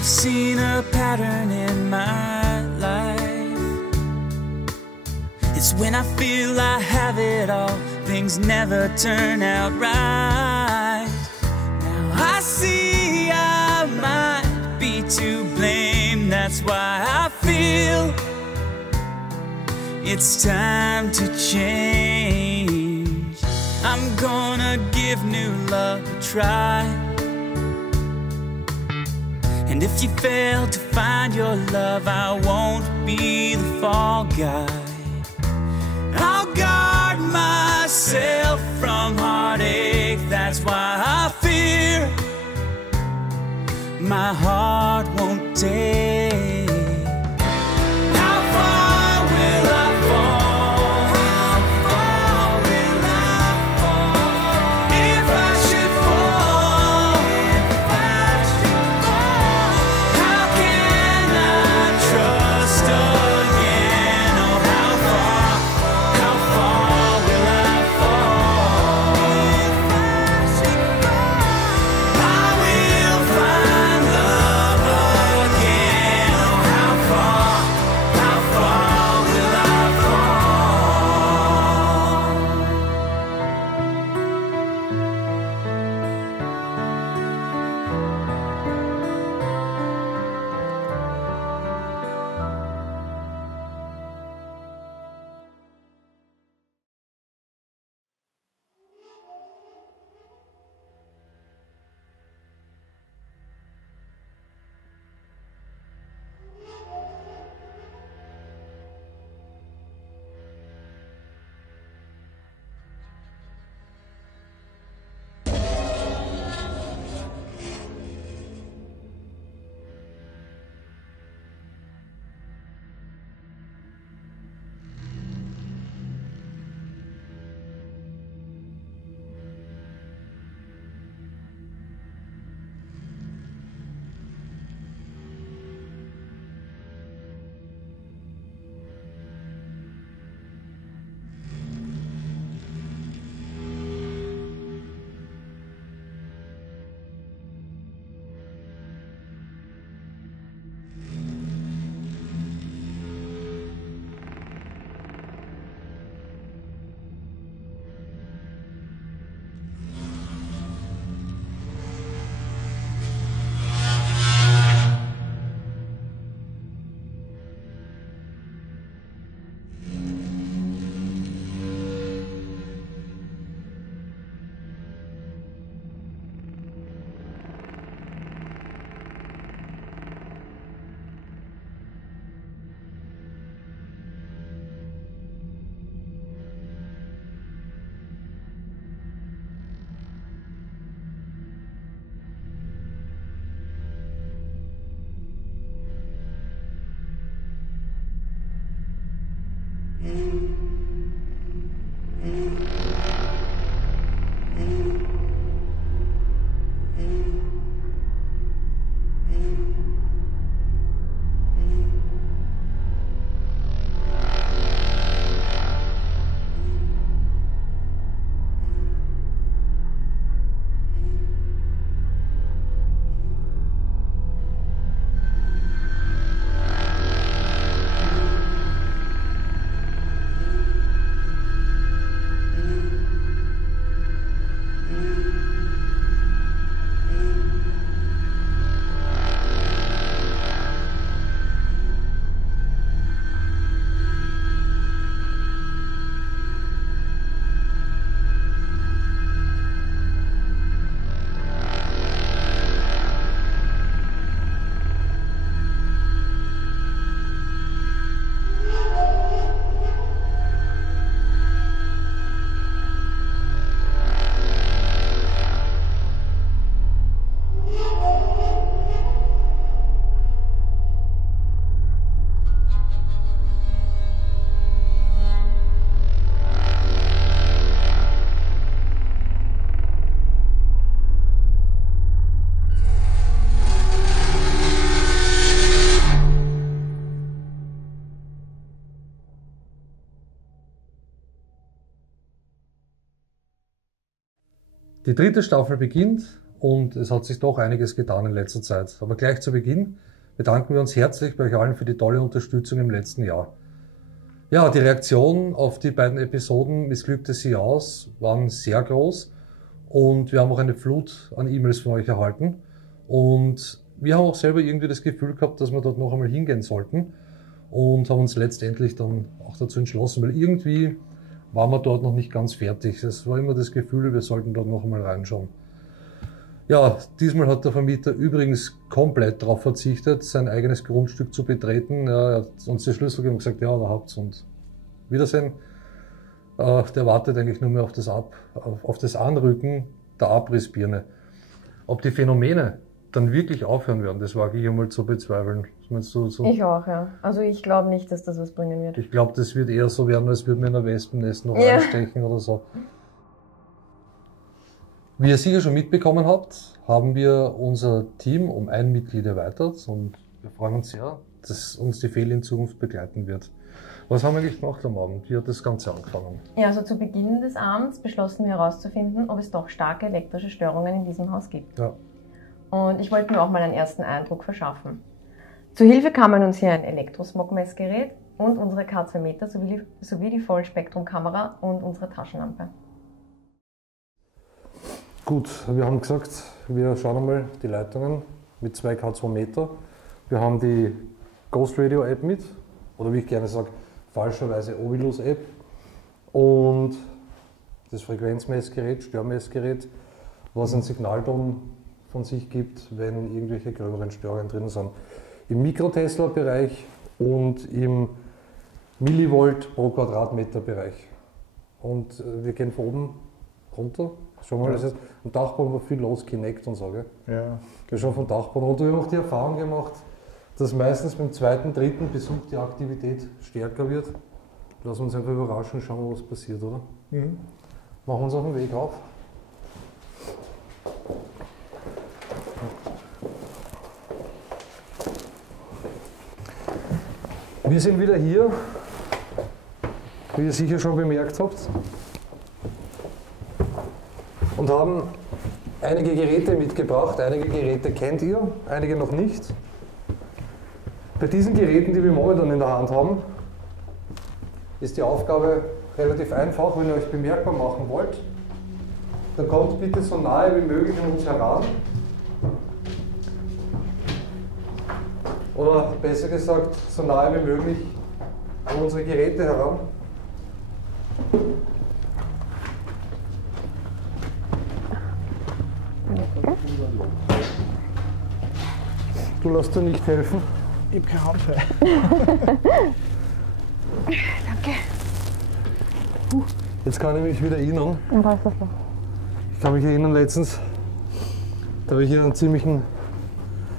I've seen a pattern in my life. It's when I feel I have it all, things never turn out right. Now I see I might be to blame. That's why I feel it's time to change. I'm gonna give new love a try. And if you fail to find your love, I won't be the fall guy. I'll guard myself from heartache. That's why I fear my heart won't take. How far will I fall? How far will I fall? If I should fall, how can I trust again? Oh, how far will I fall? I will find love again. Oh, how far will I Die dritte Staffel beginnt und es hat sich doch einiges getan in letzter Zeit. Aber gleich zu Beginn bedanken wir uns herzlich bei euch allen für die tolle Unterstützung im letzten Jahr. Ja, die Reaktionen auf die beiden Episoden Missglückte sie aus waren sehr groß und wir haben auch eine Flut an E-Mails von euch erhalten und wir haben auch selber irgendwie das Gefühl gehabt, dass wir dort noch einmal hingehen sollten und haben uns letztendlich dann auch dazu entschlossen, weil irgendwie waren wir dort noch nicht ganz fertig. Es war immer das Gefühl, wir sollten dort noch einmal reinschauen. Ja, diesmal hat der Vermieter übrigens komplett darauf verzichtet, sein eigenes Grundstück zu betreten. Er hat uns die Schlüssel gegeben und gesagt, ja, da habt's und Wiedersehen. Der wartet eigentlich nur mehr auf das Anrücken der Abrissbirne. Ob die Phänomene dann wirklich aufhören werden, das wage ich einmal zu bezweifeln. Was meinst du so? Ich auch, ja. Also ich glaube nicht, dass das was bringen wird. Ich glaube, das wird eher so werden, als würde man in ein Wespennest noch reinstechen oder so. Wie ihr sicher schon mitbekommen habt, haben wir unser Team um ein Mitglied erweitert und wir freuen uns sehr, dass uns die Fehde in Zukunft begleiten wird. Was haben wir eigentlich gemacht am Abend? Wie hat das Ganze angefangen? Ja, also zu Beginn des Abends beschlossen wir herauszufinden, ob es doch starke elektrische Störungen in diesem Haus gibt. Ja. Und ich wollte mir auch mal einen ersten Eindruck verschaffen. Zu Hilfe kamen uns hier ein Elektrosmog-Messgerät und unsere K2-Meter sowie die Vollspektrumkamera und unsere Taschenlampe. Gut, wir haben gesagt, wir schauen einmal die Leitungen mit 2 K2-Meter. Wir haben die Ghost Radio App mit, oder wie ich gerne sage, falscherweise Ovilus App und das Frequenzmessgerät, Störmessgerät, was ein Signalton von sich gibt, wenn irgendwelche gröberen Störungen drin sind. Im Mikrotesla-Bereich und im Millivolt pro Quadratmeter Bereich. Und wir gehen von oben runter. Schon mal, das heißt, am Dachboden war viel los, Kinect und so, gell? Ja. Geh schon vom Dachboden runter. Wir haben auch die Erfahrung gemacht, dass meistens beim zweiten, dritten Besuch die Aktivität stärker wird. Lassen wir uns einfach überraschen, schauen, was passiert, oder? Mhm. Machen wir uns auf den Weg auf. Wir sind wieder hier, wie ihr sicher schon bemerkt habt, und haben einige Geräte mitgebracht. Einige Geräte kennt ihr, einige noch nicht. Bei diesen Geräten, die wir momentan in der Hand haben, ist die Aufgabe relativ einfach. Wenn ihr euch bemerkbar machen wollt, dann kommt bitte so nahe wie möglich an uns heran. Oder besser gesagt, so nahe wie möglich an unsere Geräte heran. Du lässt dir nicht helfen? Ich habe keine Hand frei. Danke. Jetzt kann ich mich wieder erinnern. Was ist das? Ich kann mich erinnern, letztens, da habe ich hier einen ziemlichen.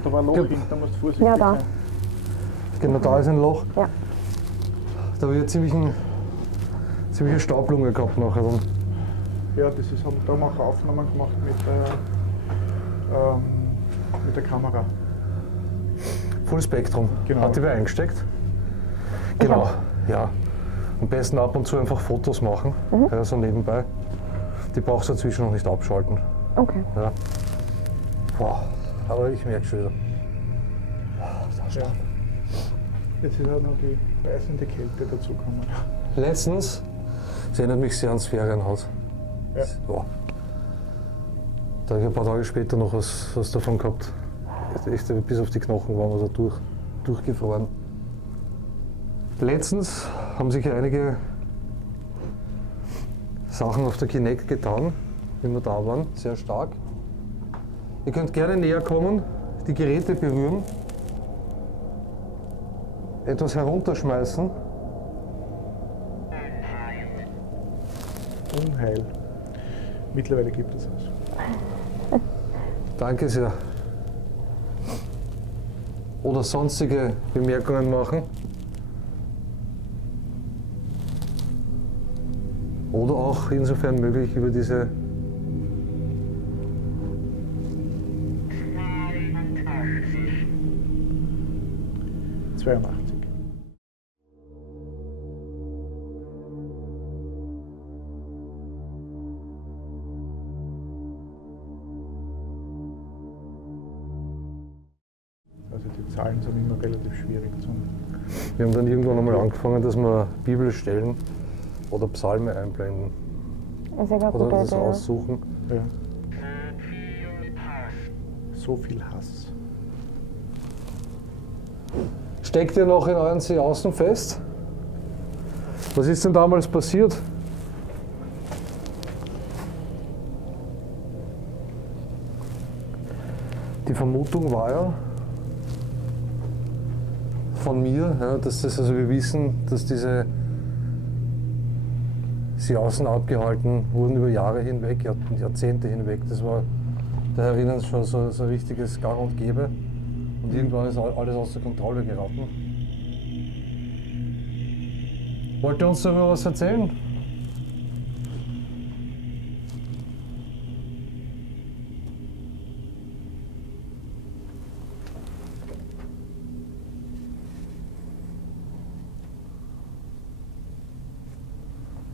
Da war ein Loch hinten, da musst du vorsichtig Ja, da. sein. Genau, da ist ein Loch. Ja. Da habe ich eine ziemliche Staublunge gehabt nachher dann. Ja, das ist, da haben wir auch Aufnahmen gemacht mit der Kamera. Full Spektrum. Genau. Hat die wer eingesteckt? Genau, ja. Am besten ab und zu einfach Fotos machen, ja, so nebenbei. Die brauchst du dazwischen noch nicht abschalten. Okay. Ja. Boah, aber ich merke schon wieder. Ja. Jetzt ist halt noch die beißende Kälte dazugekommen. Letztens, das erinnert mich sehr ans Ferienhaus. Ja. Boah. Da habe ich ein paar Tage später noch was davon gehabt. Echt, bis auf die Knochen waren wir da durchgefroren. Letztens haben sich einige Sachen auf der Kinect getan, wie wir da waren, sehr stark. Ihr könnt gerne näher kommen, die Geräte berühren, etwas herunterschmeißen. Unheil. Mittlerweile gibt es was. Danke sehr. Oder sonstige Bemerkungen machen. Oder auch insofern möglich über diese – 82. Also die Zahlen sind immer relativ schwierig zu. Wir haben dann irgendwann einmal angefangen, dass wir Bibelstellen oder Psalme einblenden. Ist ja gar Oder gut, das ja. aussuchen. Ja. So viel Hass. Steckt ihr noch in euren Seancen fest? Was ist denn damals passiert? Die Vermutung war ja von mir, ja, dass das, also wir wissen, dass diese Seancen abgehalten wurden über Jahre hinweg, Jahrzehnte hinweg. Das war da herinnen schon so ein richtiges Gang und Gäbe. Und irgendwann ist alles außer Kontrolle geraten. Wollt ihr uns darüber was erzählen?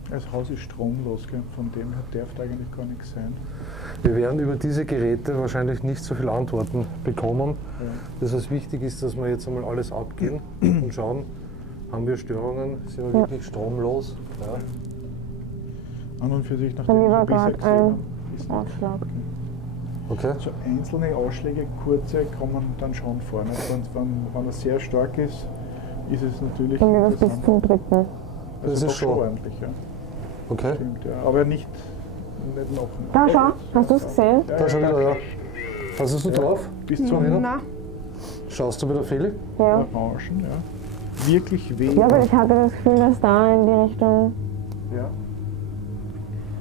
Das Haus ist stromlos, gell? Von dem her darf eigentlich gar nichts sein. Wir werden über diese Geräte wahrscheinlich nicht so viele Antworten bekommen. Ja. Das, was wichtig ist, dass wir jetzt einmal alles abgehen und schauen, haben wir Störungen, sind wir wirklich stromlos? Ja. An und für sich, Bei nachdem mir war wir bisher gerade gesehen ein haben, ist Ausschlag. Okay. so einzelne Ausschläge, kurze, kommen dann schon vor. Nicht? Wenn er sehr stark ist es natürlich. Bei mir war es bis interessant. zum 3. Also Das ist doch schon- ordentlich, ja. Okay. Stimmt, ja. Aber nicht noch. Da schau, hast du es gesehen? Da schon wieder, ja. Was hast du drauf? Bis zum Na. Schaust du wieder Feli? Ja. Orangen, ja. Wirklich weh. Ja, aber ich hatte das Gefühl, dass da in die Richtung. Ja.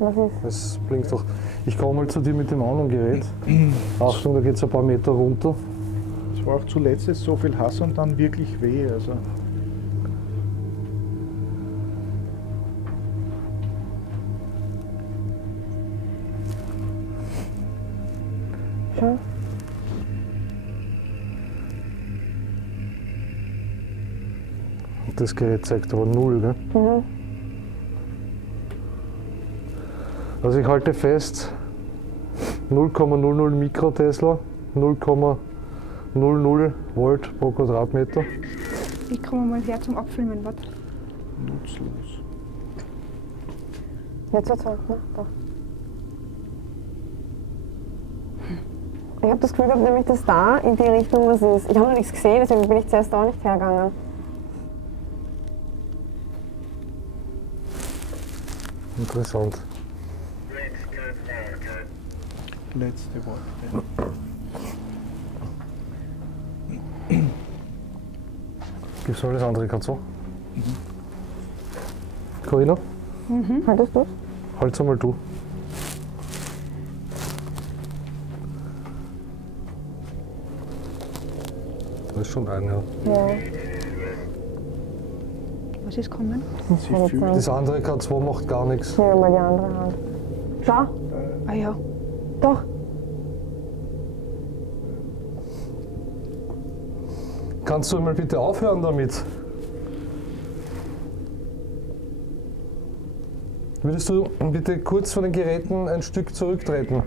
Was ist? Es blinkt doch. Ich komme mal zu dir mit dem anderen Gerät. Achtung, da geht es ein paar Meter runter. Es war auch zuletzt jetzt so viel Hass und dann wirklich weh. Also. Schau. Und das Gerät zeigt aber 0, gell? Mhm. Also ich halte fest, 0,00 Mikrotesla, 0,00 Volt pro Quadratmeter. Ich komme mal her zum Abfilmen, was? Nutzlos. Jetzt wird's halt, ne? Doch. Ich habe das Gefühl gehabt, nämlich, dass da in die Richtung was ist. Ich habe noch nichts gesehen, deswegen bin ich zuerst auch nicht hergegangen. Interessant. Letzte Worte. Gibst du mal das andere Katze? Corinna, Haltest du's? halt's einmal du. Da ist schon ein, ja. Ja. Was ist kommen? Sie fühlt Das andere K2 macht gar nichts. Ich nehme mal die andere Hand. Schau, Ah ja. doch. Kannst du mal bitte aufhören damit? Würdest du bitte kurz von den Geräten ein Stück zurücktreten?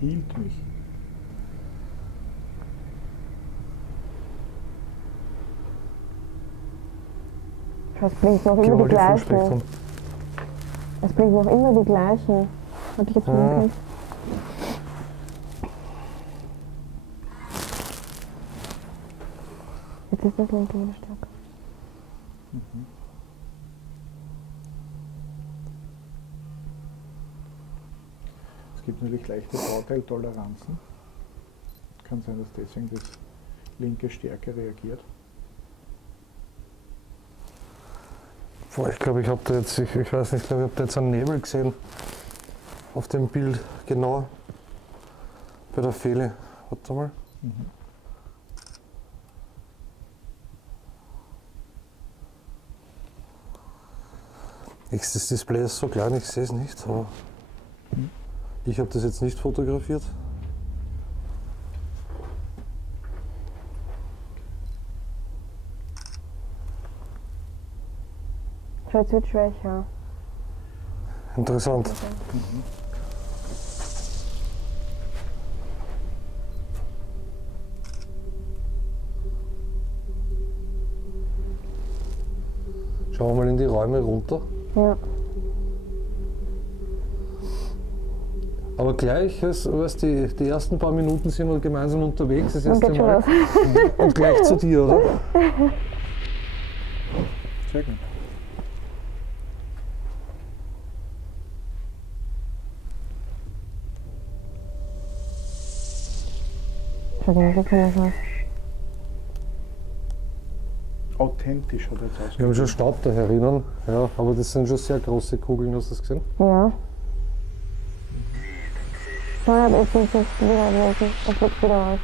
hielt mich. Es blinkt noch Geh immer mal die die gleichen. Fullspektrum. Es blinkt noch immer die gleichen. Hab ich jetzt blinken? Jetzt ist das linke wieder stärker. Es gibt natürlich leichte Bauteiltoleranzen. Kann sein, dass deswegen das linke stärker reagiert. Boah, ich glaube, ich habe da jetzt, ich weiß nicht, ich glaube, ich habe da jetzt einen Nebel gesehen auf dem Bild, genau bei der Fehde. Warte mal. Das Display ist so klein, ich sehe es nicht, aber ich habe das jetzt nicht fotografiert. Jetzt wird schwächer. Interessant. Okay. Schauen wir mal in die Räume runter. Ja. Aber gleich, weißt, die ersten paar Minuten sind wir gemeinsam unterwegs, das erste Geht schon Mal. los. Und gleich zu dir, oder? Sehr gut. Schaut irgendwie komisch aus. Authentisch hat er jetzt Wir haben ausgesehen. schon Staub da herinnen, ja, aber das sind schon sehr große Kugeln, hast du das gesehen? Ja. Steuert jetzt nicht das wieder wirklich. Das fliegt wieder aus.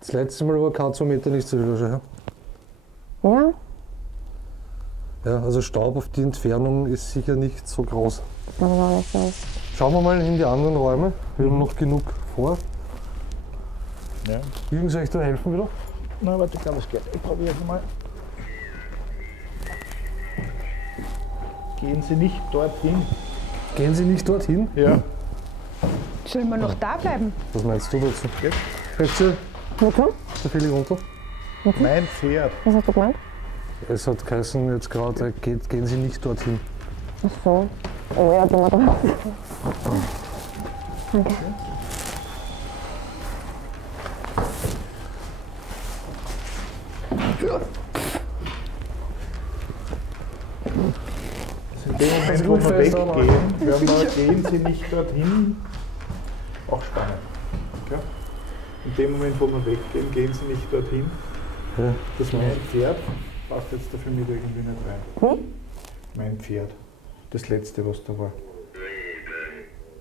Das letzte Mal war kein 2 Meter nicht so viel schon, ja? Ja? Ja, also Staub auf die Entfernung ist sicher nicht so groß. Das ist auch nicht so. Schauen wir mal in die anderen Räume. Wir haben noch genug vor. Ja. Jürgen, soll ich dir helfen wieder? Na, warte, ich glaube, es geht. Ich probiere es mal. Gehen Sie nicht dorthin. Gehen Sie nicht dorthin? Ja. Sollen wir noch da bleiben? Was meinst du dazu? Geht. Plätze, Wozu? der Feli runter. Mein Pferd. Was hast du gemeint? Es hat geheißen jetzt gerade, gehen Sie nicht dorthin. Ach so. Oh ja, gehen wir drauf. Danke. In dem Moment, wo gut wir fest, aber- weggehen, wenn wir gehen Sie nicht dorthin, auch spannend. Okay? In dem Moment, wo wir weggehen, gehen Sie nicht dorthin. Ja. Das mein Pferd passt jetzt da für mich irgendwie nicht rein. Mein Pferd. Das letzte, was da war.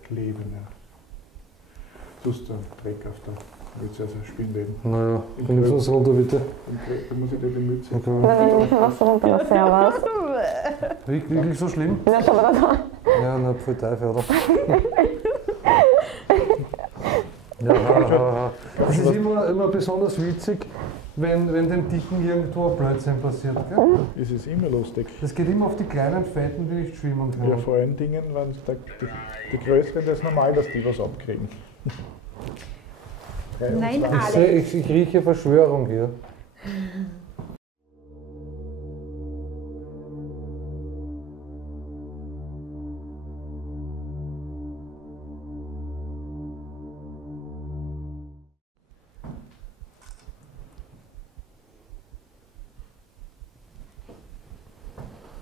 Leben, ja. Tust du einen Dreck auf der Mütze, also Spinnweben. Naja, nimm uns runter bitte. Dann muss ich dir die Mütze. Okay. Wenn ich mich Wasser runterlasse, ja was? Wirklich so schlimm? Ja, schau mal da. Ja, na, voll Teufel, oder? Ja, ha. Das ist immer besonders witzig, wenn dem Dicken irgendwo ein Blödsinn passiert. Gell? Es ist immer lustig. Das geht immer auf die kleinen Fetten, die nicht schwimmen können. Ja, vor allen Dingen, wenn die Größeren, das ist normal, dass die was abkriegen. Nein, Ich, alle. seh, ich rieche Verschwörung hier.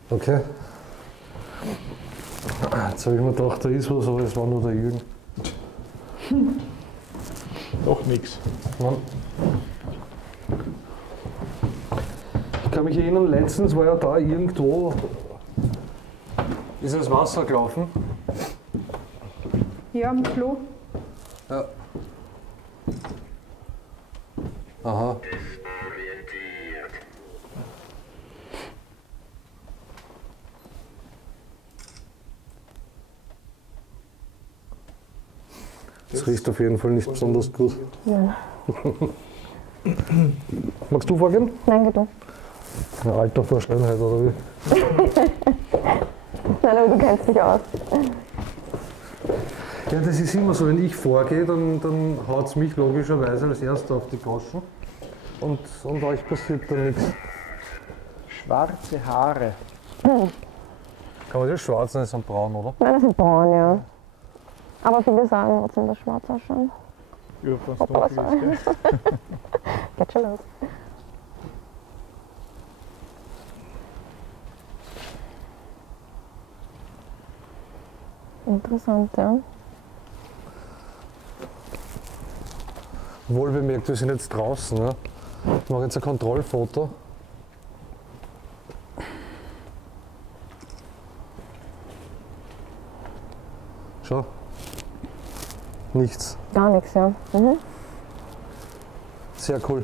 Okay. Jetzt habe ich mir gedacht, da ist was, aber es war nur der Jürgen. Doch nichts. Nein. Ich kann mich erinnern, letztens war ja da irgendwo, ist das Wasser gelaufen. Ja, am Klo. Ja. Aha. Das riecht auf jeden Fall nicht besonders gut. Ja. Magst du vorgehen? Danke, du. Ja, Alter vor Schnellheit, oder wie? Nein, aber du kennst dich aus. Ja, das ist immer so, wenn ich vorgehe, dann haut es mich logischerweise als Erster auf die Goschen. Und euch passiert dann nichts. Schwarze Haare. Kann man das schwarz sein, das sind braun, oder? Nein, das sind braun, ja. Aber viele sagen trotzdem, das schwarz ausschauen. Ja, was Hoppala, dunkel ist, gell? Geht schon los. Interessant, ja. Wohlbemerkt, wir sind jetzt draußen. Ja? Ich mache jetzt ein Kontrollfoto. Schau. Nichts. Gar nichts, ja. Mhm. Sehr cool.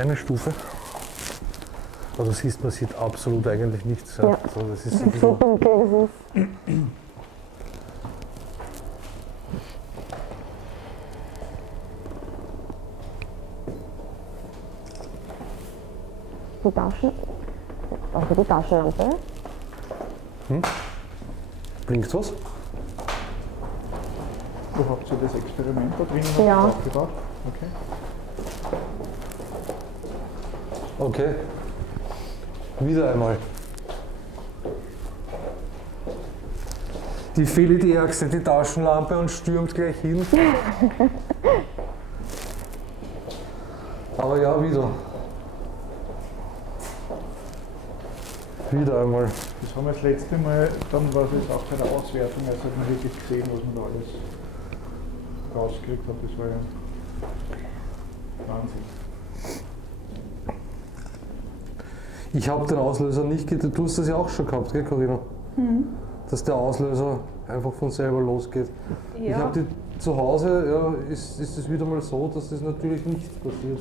eine Stufe. Aber du siehst, man sieht absolut eigentlich nichts. Ja. Also das ist ein bisschen, Okay, das ist. Die Taschen. Also die Taschenlampe. blinkt was? Wo habt ihr das Experiment da drinnen Ja. aufgebaut? Okay. Okay. Wieder einmal. Die Feli, die ärgste die Taschenlampe und stürmt gleich hin. Aber ja, wieder. Wieder einmal. Das haben wir das letzte Mal, dann war es auch bei der Auswertung, also hat man wirklich gesehen, was man da alles rausgekriegt hat. Das war ja Wahnsinn. Ich habe den Auslöser nicht getätigt. Du hast das ja auch schon gehabt, gell, Corinna? Dass der Auslöser einfach von selber losgeht. Ich habe die zu Hause, ja, ist es wieder mal so, dass das natürlich nicht passiert.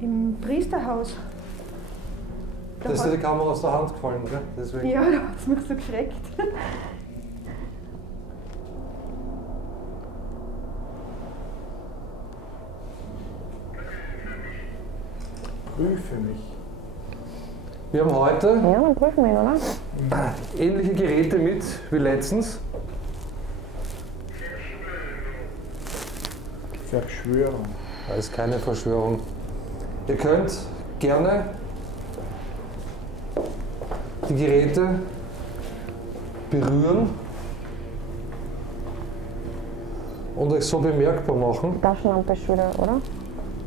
Im Priesterhaus. Da ist dir die Kamera aus der Hand gefallen, gell? Deswegen. Ja, da hat es mich so geschreckt. Prüfe mich. Wir haben heute Ja, dann prüfen wir ihn, oder? ähnliche Geräte mit wie letztens. Verschwörung. Das ist keine Verschwörung. Ihr könnt gerne die Geräte berühren und euch so bemerkbar machen. Die Taschenlampe ist wieder, oder?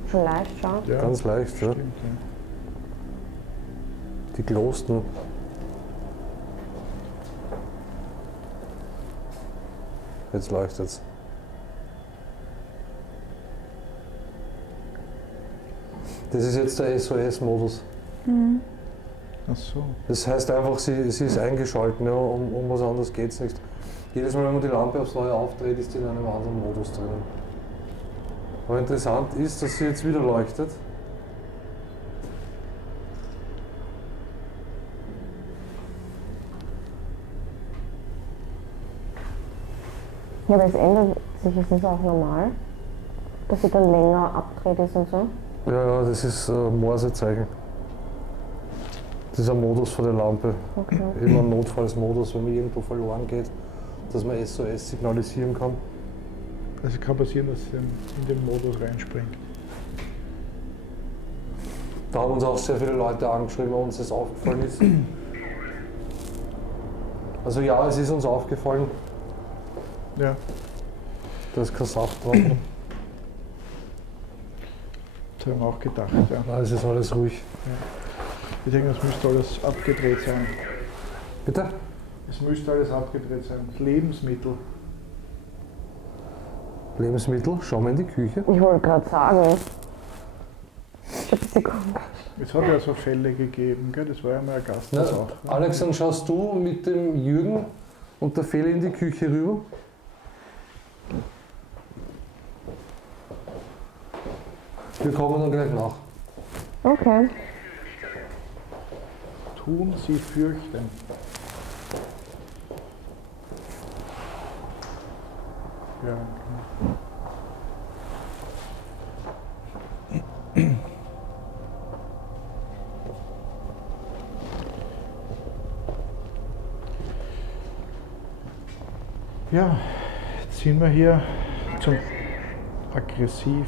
Schon leicht, schau. Ja, Ganz leicht, ja. stimmt, ja. Die Glosten. Jetzt leuchtet's. Das ist jetzt der SOS-Modus. Ach so. Das heißt einfach, sie ist eingeschalten, ja, um was anderes geht es nicht. Jedes Mal, wenn man die Lampe aufs Neue aufdreht, ist die in einem anderen Modus drinnen. Aber interessant ist, dass sie jetzt wieder leuchtet. Ja, aber es ändert sich, ist das auch normal? Dass sie dann länger abdreht ist und so? Ja, das ist Morsezeichen. Das ist ein Modus von der Lampe. Okay. Immer ein Notfallsmodus, wenn man irgendwo verloren geht, dass man SOS signalisieren kann. Also kann passieren, dass sie in den Modus reinspringt. Da haben uns auch sehr viele Leute angeschrieben, weil uns das aufgefallen ist. Also ja, es ist uns aufgefallen, Ja. da ist kein Saft drauf. Nein, Das haben wir auch gedacht. Ja. es ist alles ruhig. Ich denke, es müsste alles abgedreht sein. Bitte? Es müsste alles abgedreht sein. Lebensmittel. Lebensmittel, schauen wir in die Küche. Ich wollte gerade sagen. Sekunde. Es hat ja so Fälle gegeben, gell? Das war ja mal ein Gast. Na, auch. Alex, dann schaust du mit dem Jürgen und der Feli in die Küche rüber. Wir kommen dann gleich nach. Okay. Tun Sie fürchten. Ja, genau. Ja, jetzt sind wir hier zum aggressiv.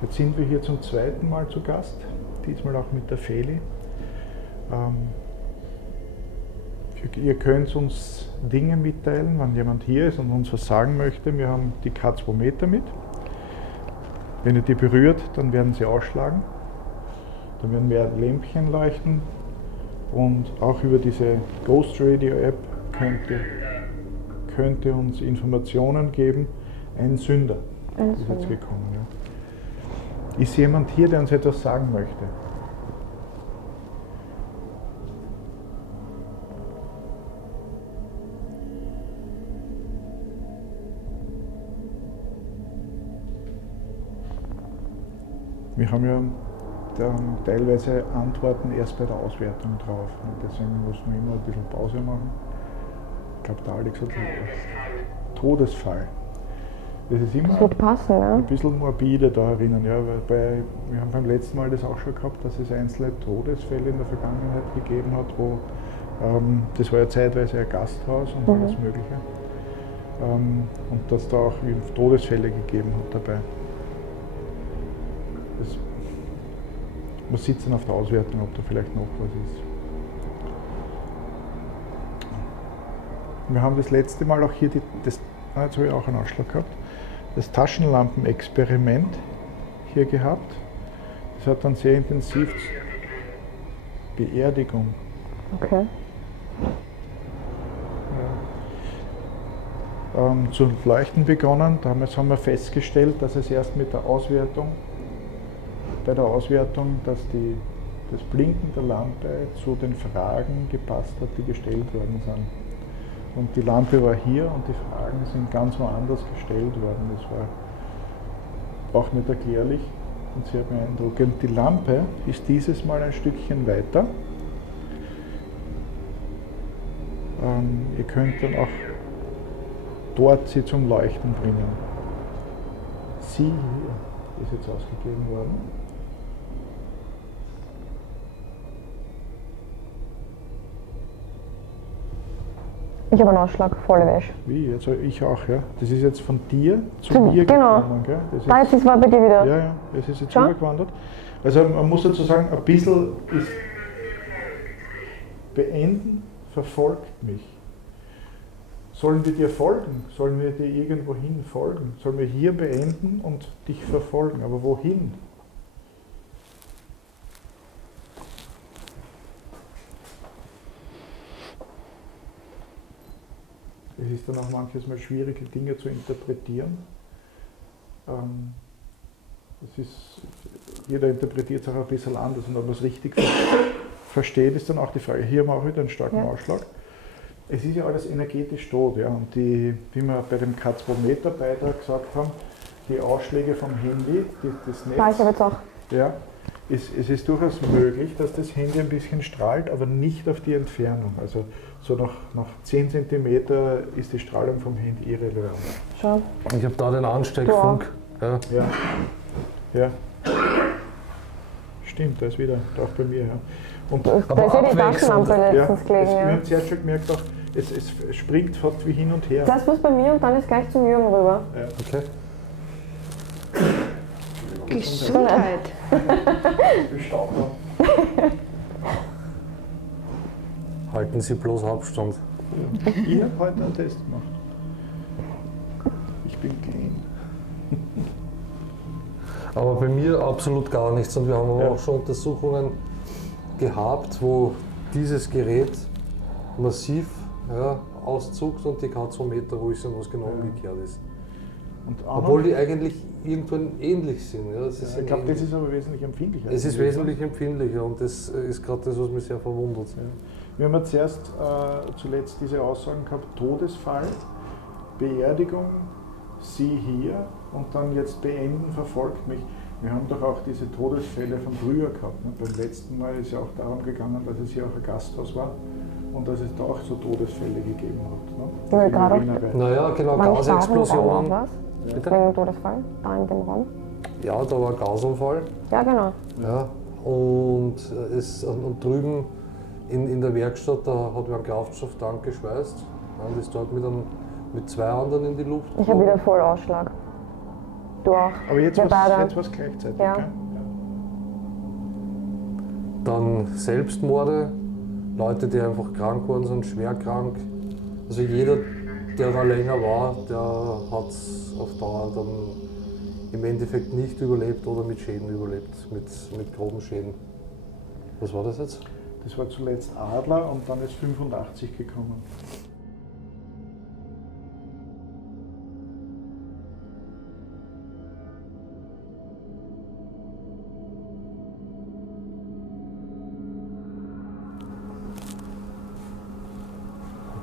Jetzt sind wir hier zum zweiten Mal zu Gast, diesmal auch mit der Feli. Ihr könnt uns Dinge mitteilen, wenn jemand hier ist und uns was sagen möchte. Wir haben die K2-Meter mit. Wenn ihr die berührt, dann werden sie ausschlagen. Dann werden mehr Lämpchen leuchten. Und auch über diese Ghost Radio App könnt ihr uns Informationen geben. Ein Sünder ist jetzt gekommen. Ja. Ist jemand hier, der uns etwas sagen möchte? Wir haben ja teilweise Antworten erst bei der Auswertung drauf. Und deswegen muss man immer ein bisschen Pause machen. Ich glaube, der Alex hat Todesfall. Das ist immer Das wird passen, ja. ein bisschen morbide da erinnern. Ja, weil wir haben beim letzten Mal das auch schon gehabt, dass es einzelne Todesfälle in der Vergangenheit gegeben hat, wo das war ja zeitweise ein Gasthaus und alles Mögliche. Und dass da auch Todesfälle gegeben hat dabei. Man sieht dann auf der Auswertung, ob da vielleicht noch was ist. Wir haben das letzte Mal auch hier, jetzt habe ich auch einen Ausschlag gehabt, das Taschenlampenexperiment hier gehabt. Das hat dann sehr intensiv Beerdigung. Okay. Zu leuchten begonnen. Damals haben wir festgestellt, dass es erst mit der Auswertung, bei der Auswertung, dass das Blinken der Lampe zu den Fragen gepasst hat, die gestellt worden sind. Und die Lampe war hier und die Fragen sind ganz woanders gestellt worden. Das war auch nicht erklärlich und sehr beeindruckend. Die Lampe ist dieses Mal ein Stückchen weiter. Ihr könnt dann auch dort sie zum Leuchten bringen. Sie hier ist jetzt ausgegeben worden. Ich habe einen Ausschlag, volle Wäsche. Wie? Also ich auch, ja. Das ist jetzt von dir zu mir genau. gekommen, gell? Das Da jetzt war bei dir wieder. Ja, ja, es ist jetzt Schau. rübergewandert. Also man muss dazu sagen, ein bisschen ist beenden verfolgt mich. Sollen wir dir folgen? Sollen wir dir irgendwohin folgen? Sollen wir hier beenden und dich verfolgen? Aber wohin? Es ist dann auch manches Mal schwierig, die Dinge zu interpretieren. Jeder interpretiert es auch ein bisschen anders und ob man es richtig versteht, ist dann auch die Frage. Hier haben wir auch wieder einen starken Ausschlag. Es ist ja alles energetisch tot, ja. Und wie wir bei dem K2-Meter-Beitrag gesagt haben, die Ausschläge vom Handy, das Netz. Da, ich habe jetzt auch. Ja, es ist durchaus möglich, dass das Handy ein bisschen strahlt, aber nicht auf die Entfernung. Also so nach 10 cm ist die Strahlung vom Handy irrelevant. Schau. Ich habe da den Ansteckfunk. Ja. Ja. Ja. Stimmt, da ist wieder, auch bei mir. Ja. Und Da ist ja die Taschenlampe letztens gelegen. wir Ja. haben zuerst schon gemerkt, auch, es springt fast wie hin und her. Das muss bei mir und dann ist gleich zum Jürgen rüber. Ja. Okay. Gesundheit. Bestaubt haben. Halten Sie bloß Abstand. Ich habe heute einen Test gemacht. Ich bin clean. Aber bei mir absolut gar nichts. Und wir haben aber auch schon Untersuchungen gehabt, wo dieses Gerät massiv auszuckt und die K2-Meter, wo was genau umgekehrt ist. Und Obwohl die eigentlich irgendwann ähnlich sind. Ja, ich glaube, das ist aber wesentlich empfindlicher. Es ist wesentlich empfindlicher und das ist gerade das, was mich sehr verwundert. Ja. Wir haben ja zuletzt diese Aussagen gehabt, Todesfall, Beerdigung, Sie hier und dann jetzt beenden verfolgt mich. Wir haben doch auch diese Todesfälle von früher gehabt. Ne? Beim letzten Mal ist ja auch darum gegangen, dass es hier auch ein Gasthaus war und dass es da auch so Todesfälle gegeben hat. Ne? Ja, gerade Naja, genau, War nicht da Gasexplosionen. was? Bitte? Wegen dem Todesfall, da in dem Raum. Ja, da war ein Gasunfall. Ja, genau. Ja, und drüben in der Werkstatt, da hat wer einen Kraftstofftank geschweißt und ist dort mit 2 anderen in die Luft Ich habe wieder voll Ausschlag. Du auch. Aber jetzt Wir beide. was gleichzeitig. Ja. Gell? Dann Selbstmorde, Leute, die einfach krank waren, sind schwer krank. Also jeder, der da länger war, der hat es auf Dauer dann im Endeffekt nicht überlebt oder mit Schäden überlebt, mit groben Schäden. Was war das jetzt? Das war zuletzt Adler und dann ist 85 gekommen.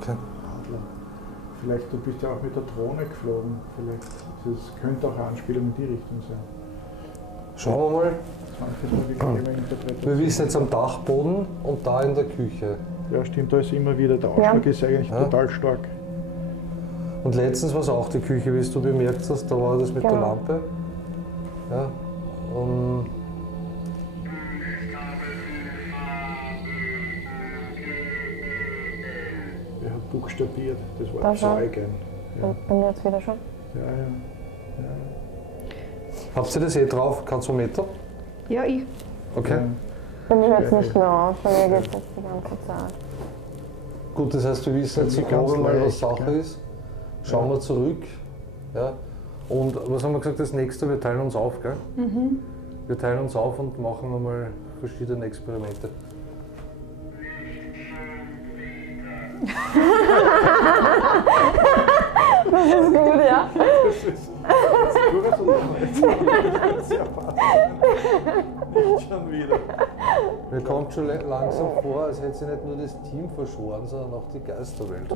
Okay. Adler. Vielleicht, du bist ja auch mit der Drohne geflogen, vielleicht. Das könnte auch eine Anspielung in die Richtung sein. Schauen wir mal. Wir Wir wissen jetzt am Dachboden und da in der Küche. Ja, stimmt, da ist immer wieder der Ausschlag, ist eigentlich total stark. Und letztens war es auch die Küche, wie du bemerkt hast, da war das mit der Lampe. Ja. Er hat buchstabiert, das war Zeugen. Ja. Bei mir jetzt wieder schon. Ja. Habt ihr das eh drauf, Katzometer? Ja, ich. Okay. Bei mir hört es nicht mehr auf, bei mir geht es jetzt die ganze Zeit. Gut, das heißt, wir wissen jetzt so grob mal, was Sache ist. Schauen wir zurück. Ja. Und was haben wir gesagt, das nächste, wir teilen uns auf, gell? Wir teilen uns auf und machen einmal verschiedene Experimente. Das ist gut, ja. Schon wieder. Mir kommt schon langsam vor, als hätte sie nicht nur das Team verschworen, sondern auch die Geisterwelt.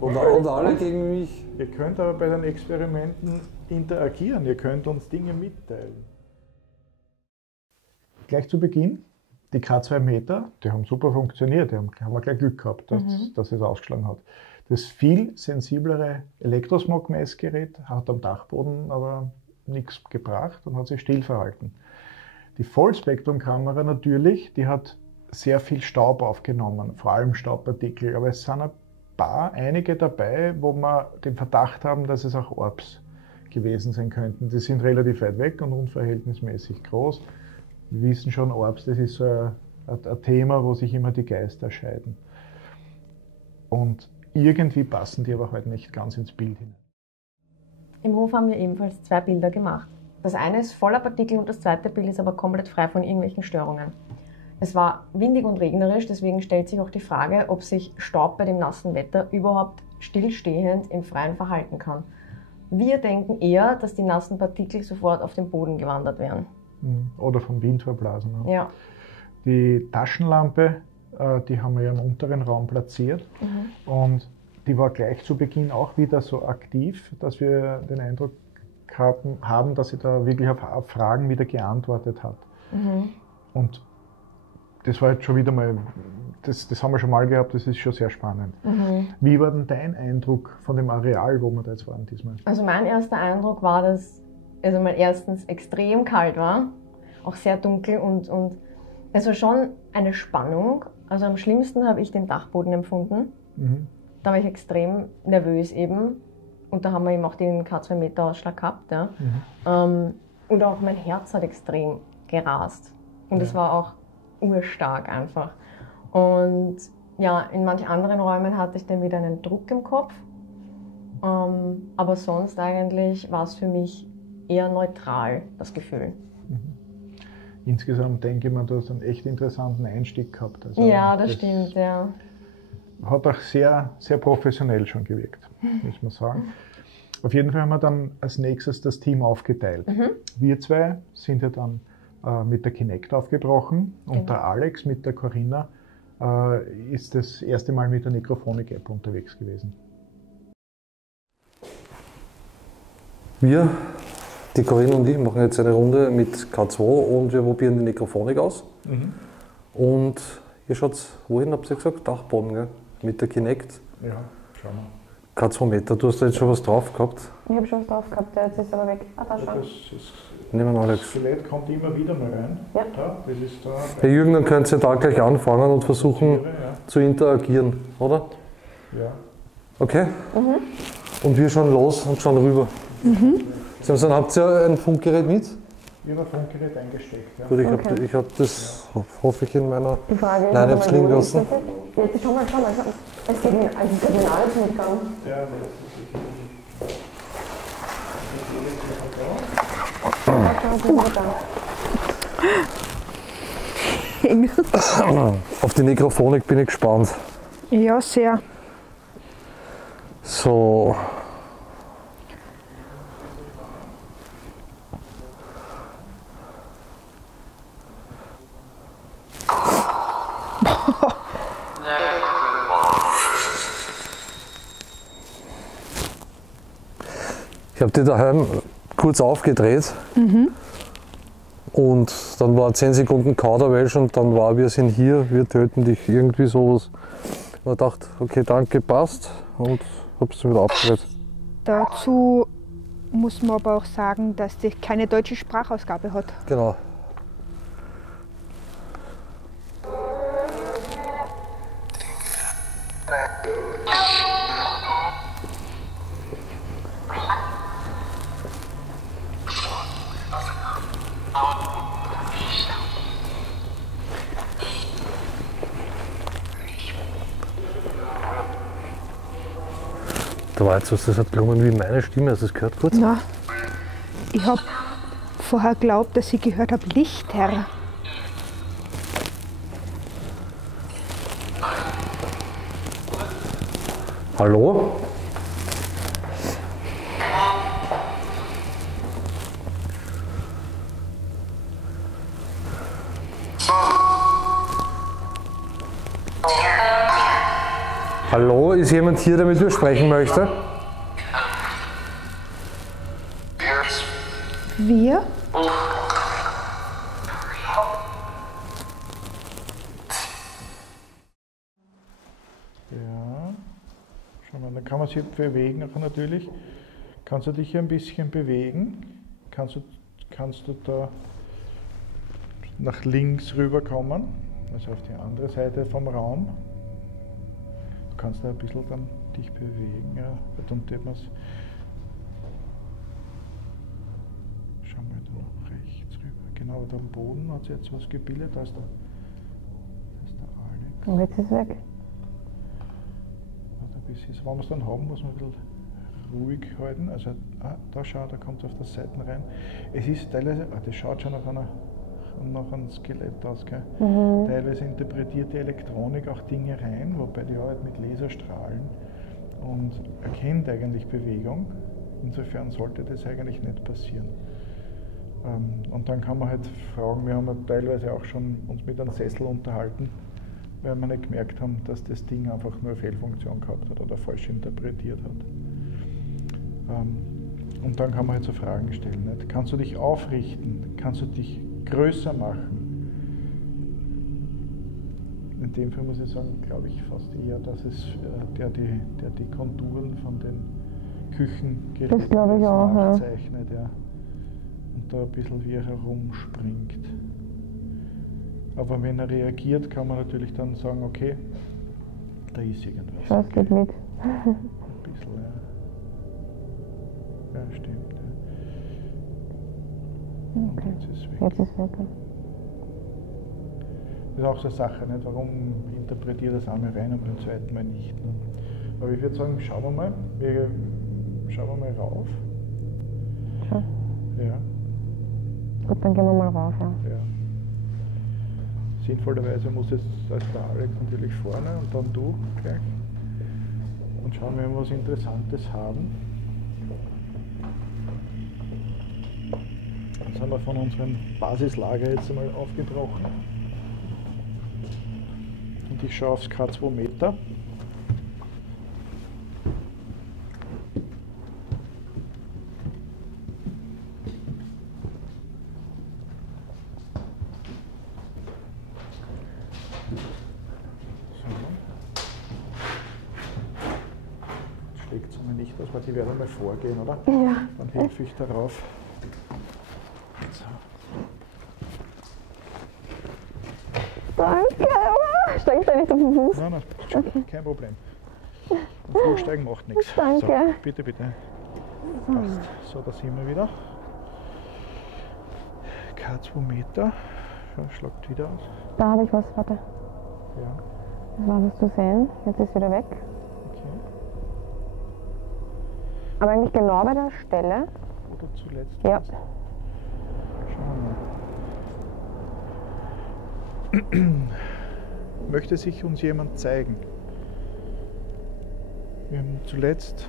Und alle gegen mich. Ihr könnt aber bei den Experimenten interagieren, ihr könnt uns Dinge mitteilen. Gleich zu Beginn, die K2 Meter, die haben super funktioniert, haben wir gleich Glück gehabt, dass es ausgeschlagen hat. Das viel sensiblere Elektrosmog-Messgerät hat am Dachboden aber nichts gebracht und hat sich still verhalten. Die Vollspektrumkamera natürlich, die hat sehr viel Staub aufgenommen, vor allem Staubpartikel, aber es sind einige dabei, wo wir den Verdacht haben, dass es auch Orbs gewesen sein könnten. Die sind relativ weit weg und unverhältnismäßig groß. Wir wissen schon, Orbs, das ist so ein Thema, wo sich immer die Geister scheiden. Und irgendwie passen die aber halt nicht ganz ins Bild hinein. Im Hof haben wir ebenfalls 2 Bilder gemacht. Das eine ist voller Partikel und das zweite Bild ist aber komplett frei von irgendwelchen Störungen. Es war windig und regnerisch, deswegen stellt sich auch die Frage, ob sich Staub bei dem nassen Wetter überhaupt stillstehend im Freien verhalten kann. Wir denken eher, dass die nassen Partikel sofort auf den Boden gewandert wären. Oder vom Wind verblasen. Ja. Die Taschenlampe, die haben wir ja im unteren Raum platziert und die war gleich zu Beginn auch wieder so aktiv, dass wir den Eindruck haben, dass sie da wirklich auf Fragen wieder geantwortet hat. Und das war jetzt schon wieder mal, das haben wir schon mal gehabt, das ist schon sehr spannend. Wie war denn dein Eindruck von dem Areal, wo wir da jetzt waren diesmal? Also mein erster Eindruck war, dass es mal erstens extrem kalt war, auch sehr dunkel und es war schon eine Spannung. Also am schlimmsten habe ich den Dachboden empfunden. Da war ich extrem nervös eben und da haben wir eben auch den K2 Meter Ausschlag gehabt. Ja. Und auch mein Herz hat extrem gerast und es war auch urstark einfach. Und ja, in manchen anderen Räumen hatte ich dann wieder einen Druck im Kopf, aber sonst eigentlich war es für mich eher neutral, das Gefühl. Insgesamt denke ich mir, du hast einen echt interessanten Einstieg gehabt. Also ja, das stimmt, ja. Hat auch sehr, sehr professionell schon gewirkt, muss man sagen. Auf jeden Fall haben wir dann als nächstes das Team aufgeteilt. Wir 2 sind ja dann mit der Kinect aufgebrochen und der Alex mit der Corinna ist das erste Mal mit der Necrophonic-App unterwegs gewesen. Wir, die Corinna und ich, machen jetzt eine Runde mit K2 und wir probieren die Necrophonik aus. Und ihr schaut, wohin habt ihr gesagt? Dachboden, gell? Mit der Kinect. Ja, schauen wir. K2 Meter, du hast da jetzt schon was drauf gehabt. Ich habe schon was drauf gehabt, jetzt ist aber weg. Ah, da schon. Nehmen wir Alex. Das Skelett kommt immer wieder mal rein. Ja. Da, das ist da. Herr Jürgen, dann könnt ihr da gleich anfangen und versuchen zu interagieren, oder? Ja. Okay? Und wir schauen los und schauen rüber. Dann habt ihr ein Funkgerät mit? Ich habe ein Funkgerät eingesteckt. Ja. Gut, ich hab das, hoffe ich, in meiner Die Frage ist, Line-Ups liegen lassen. Jetzt schau mal, es geht mir alles mitgegangen. Ja, das ist sicher. Auf die Necrophonik bin ich gespannt. Ja, sehr. So. Ich habe die daheim kurz aufgedreht. Und Und dann war 10 Sekunden Kauderwelsch und dann war, wir sind hier, wir töten dich, irgendwie sowas. Und ich dachte, okay, danke, passt, und hab's wieder abgedreht. Dazu muss man aber auch sagen, dass die keine deutsche Sprachausgabe hat. Genau. Da war jetzt was, das hat gelungen wie meine Stimme, hast du das gehört kurz? Na, ich habe vorher geglaubt, dass ich gehört habe, Lichter. Hallo? Hallo, ist jemand hier, der mit mir sprechen möchte? Wir? Ja, schau mal, dann kann man sich bewegen auch natürlich. Kannst du dich hier ein bisschen bewegen? Kannst du da nach links rüberkommen, also auf die andere Seite vom Raum? Du kannst da ein bisschen dann dich bewegen, ja, dann tut man es. Schau mal da nach rechts rüber. Genau, da am Boden hat sich jetzt was gebildet, da ist der Alex. Und jetzt ist es weg. Wenn wir es dann haben, muss man ein bisschen ruhig halten. Also, da schau, da kommt es auf der Seite rein. Es ist teilweise, das schaut schon nach einem Skelett aus, gell? Teilweise interpretiert die Elektronik auch Dinge rein, wobei die arbeitet mit Laserstrahlen und erkennt eigentlich Bewegung. Insofern sollte das eigentlich nicht passieren. Und dann kann man halt fragen, wir haben ja teilweise auch schon uns mit einem Sessel unterhalten, weil wir nicht gemerkt haben, dass das Ding einfach nur eine Fehlfunktion gehabt hat oder falsch interpretiert hat. Und dann kann man halt so Fragen stellen. Nicht? Kannst du dich aufrichten? Kannst du dich größer machen? In dem Fall muss ich sagen, glaube ich fast eher, dass es der die Konturen von den Küchengeräten nachzeichnet, ja. Und da ein bisschen wie er herumspringt. Aber wenn er reagiert, kann man natürlich dann sagen, okay, da ist irgendwas. Was geht mit? Ein bisschen, ja. Ja, stimmt. Ja. Okay. Und jetzt ist es weg. Jetzt ist es weg. Das ist auch so eine Sache, nicht? Warum interpretiert das einmal rein und beim zweiten Mal nicht? Ne? Aber ich würde sagen, schauen wir mal rauf. Schon? Ja. Gut, dann gehen wir mal rauf, ja. Ja. Sinnvollerweise muss jetzt als der Alex natürlich vorne und dann du gleich. Und schauen, wenn wir was Interessantes haben. Jetzt haben wir von unserem Basislager jetzt einmal aufgebrochen. Und ich schaue aufs K2-Meter. Schlägt es mir nicht aus, weil die werden mal vorgehen, oder? Ja. Dann helfe ich darauf. So. Danke, steig ich da nicht auf den Fuß? Nein, nein, okay. Kein Problem. Vorsteigen macht nichts. Danke. So, bitte, bitte. Passt. So, da sind wir wieder. K2-Meter. Ja, schlagt wieder aus. Da habe ich was, warte. Ja, Das war was zu sehen. Jetzt ist es wieder weg. okay. Aber eigentlich genau bei der Stelle. Oder zuletzt. Ja. Schauen wir mal. Möchte sich uns jemand zeigen? Wir haben zuletzt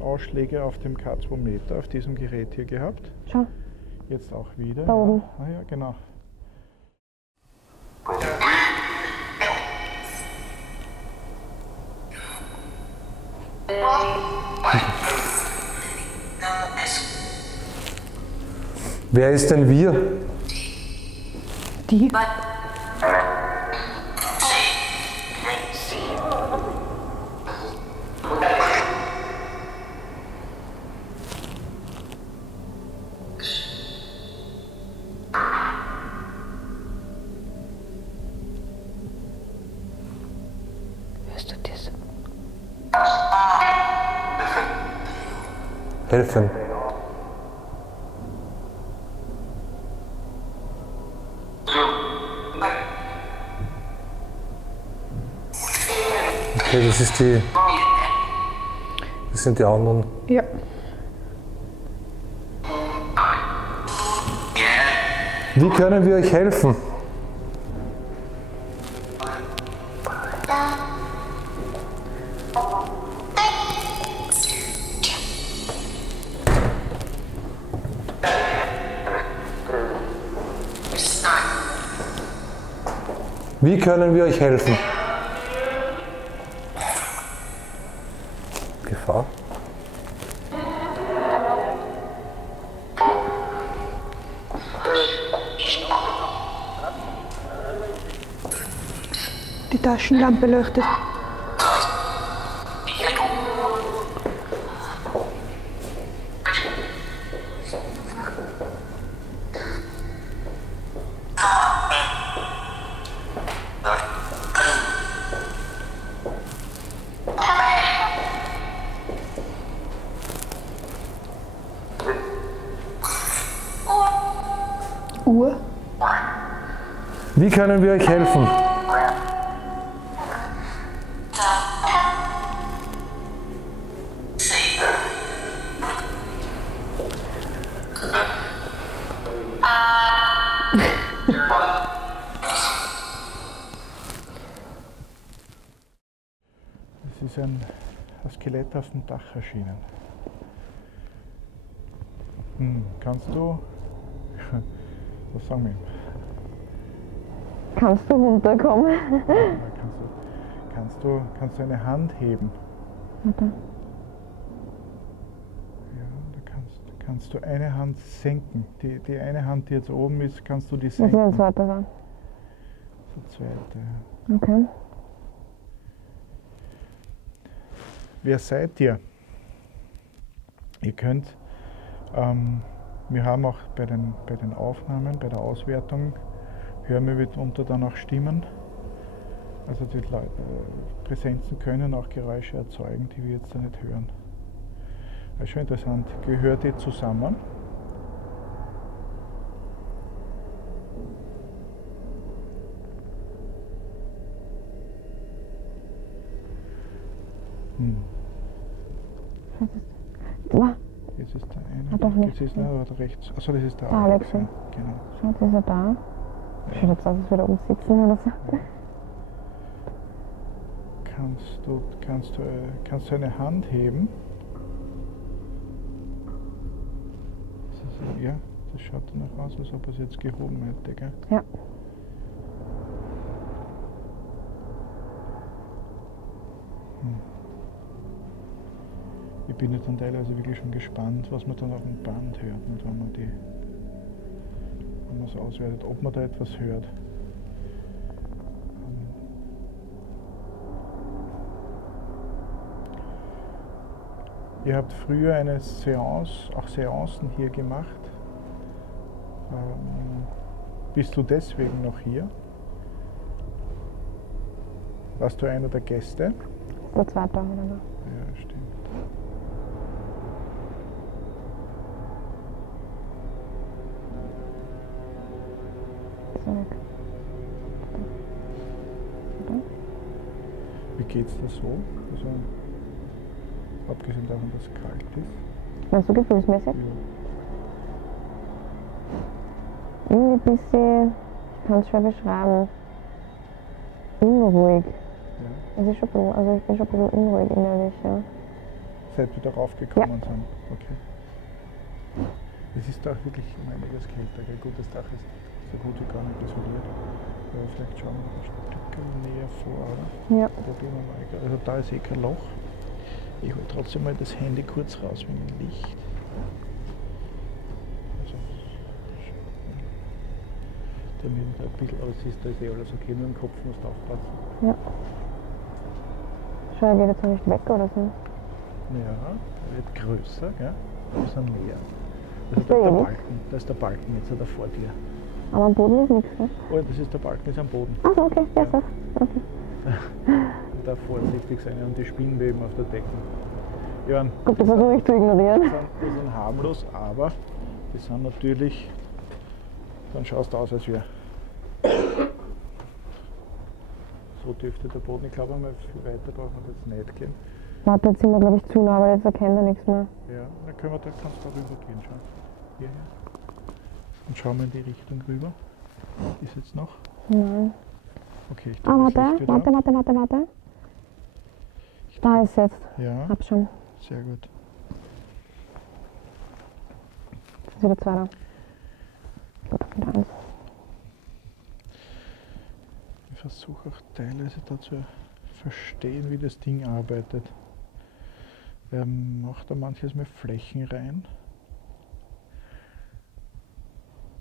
Ausschläge auf dem K2-Meter, auf diesem Gerät hier gehabt. Schau. Jetzt auch wieder. Da oben. Ah ja, genau. Wer ist denn wir? Die? Hörst du das? Helfen. Okay, das ist die. Das sind die anderen. Ja. Wie können wir euch helfen? Wie können wir euch helfen? Gefahr? Die Taschenlampe leuchtet. Uhr. Wie können wir euch helfen? Es ist ein Skelett auf dem Dach erschienen. Kannst du, was sagen wir? Kannst du runterkommen? Kannst du eine Hand heben? Warte. Ja, da kannst du eine Hand senken. Die eine Hand, die jetzt oben ist, kannst du die senken. Das ist ein zweiter sein. Der zweite, ja. Okay. Wer seid ihr? Ihr könnt, wir haben auch bei den Aufnahmen, bei der Auswertung, hören wir mitunter dann auch Stimmen. Also die Präsenzen können auch Geräusche erzeugen, die wir jetzt da nicht hören. Das ist schon interessant. Gehört ihr zusammen? Was? Jetzt ist der eine. Hat doch nicht. Jetzt ist der rechts. Achso, das ist der Der Alex. Alex, Ja. ja. Genau. Schaut, ist er da? Schaut jetzt aus, als würde er oben sitzen oder so. Kannst du eine Hand heben? Ja, das schaut danach aus, als ob er es jetzt gehoben hätte, gell? Ja. Ich bin jetzt dann teilweise wirklich schon gespannt, was man dann auf dem Band hört, nicht, wenn man es auswertet, ob man da etwas hört. Ihr habt früher eine Seance, auch Seancen hier gemacht. Bist du deswegen noch hier? Warst du einer der Gäste? Der zweite, oder? Ja, stimmt. Zurück. Wie geht's dir so? Also, abgesehen davon, dass es kalt ist. Meinst du gefühlsmäßig? Ja. Irgendwie ein bisschen, ich kann es schwer beschreiben, unruhig. Ja. Es ist schon, also ich bin schon ein bisschen unruhig innerlich, ja. Seit wir darauf gekommen sind. Okay. Es ist auch wirklich um einiges kälter. Gell? Gut, das Dach ist so gut wie gar nicht isoliert. Aber vielleicht schauen wir ein Stück näher vor, oder? Ja. Also da ist eh kein Loch. Ich hole trotzdem mal das Handy kurz raus wegen dem Licht. Also, Der nimmt ein bisschen, aber siehst du, da ist eh alles okay, nur im Kopf musst du aufpassen. Ja. Schau, er geht jetzt noch nicht weg oder so. Ja, er wird größer, gell? Da ist ein mehr. Das ist Der der Erik? Balken, da ist der Balken jetzt da vor dir. Aber am Boden ist nichts, ne? Oh, das ist der Balken, das ist am Boden. Achso, okay, ja, so. Okay. Da vorsichtig sein und die Spinnweben auf der Decke. Ja, Gut, das versuche ich zu ignorieren. die sind harmlos, aber die sind natürlich, dann schaust du aus, als wäre. So dürfte der Boden, ich glaube, einmal viel weiter brauchen wir jetzt nicht gehen. Warte, jetzt sind wir, glaube ich, zu nah, weil jetzt erkennt er nichts mehr. Ja, dann können wir da, kannst du da rüber gehen, schau. Hierher. Und schauen wir in die Richtung rüber. Ist jetzt noch? Nein. Okay, ich Ah, das Licht wieder ab. warte. Da ist jetzt. Ja, Hab schon. sehr gut. Das ist wieder 2 da. Gut, wieder 1. Ich versuche auch teilweise da zu verstehen, wie das Ding arbeitet. Macht da manches mal Flächen rein.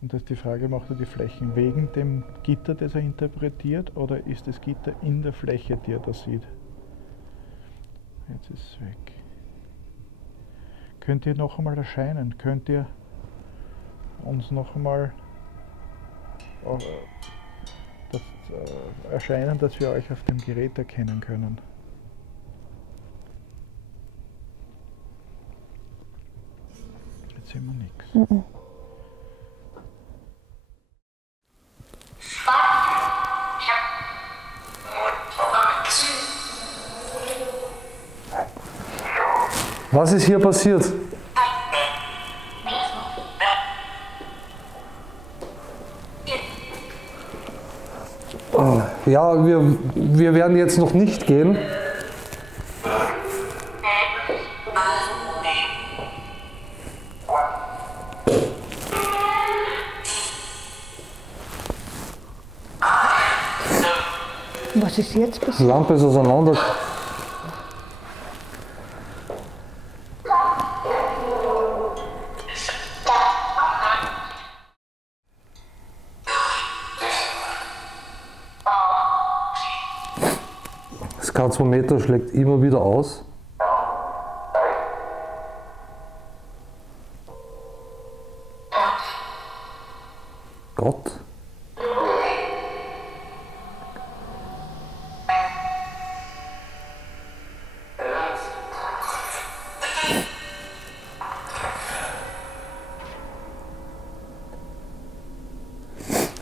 Und da ist die Frage, macht er die Flächen wegen dem Gitter, das er interpretiert, oder ist das Gitter in der Fläche, die er da sieht? Jetzt ist es weg. Könnt ihr noch einmal erscheinen? Könnt ihr uns noch einmal erscheinen, dass wir euch auf dem Gerät erkennen können? Jetzt sehen wir nichts. Was ist hier passiert? Ja, wir werden jetzt noch nicht gehen. Was ist jetzt Die passiert? Lampe ist auseinander. Das K2-Meter schlägt immer wieder aus. Gott.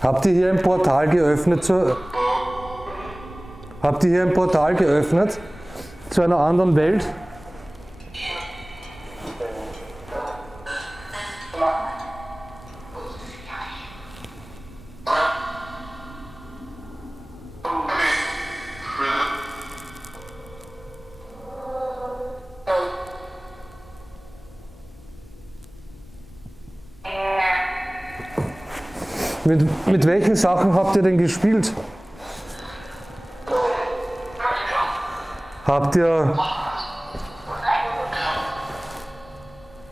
Habt ihr hier ein Portal geöffnet zu einer anderen Welt? Mit welchen Sachen habt ihr denn gespielt?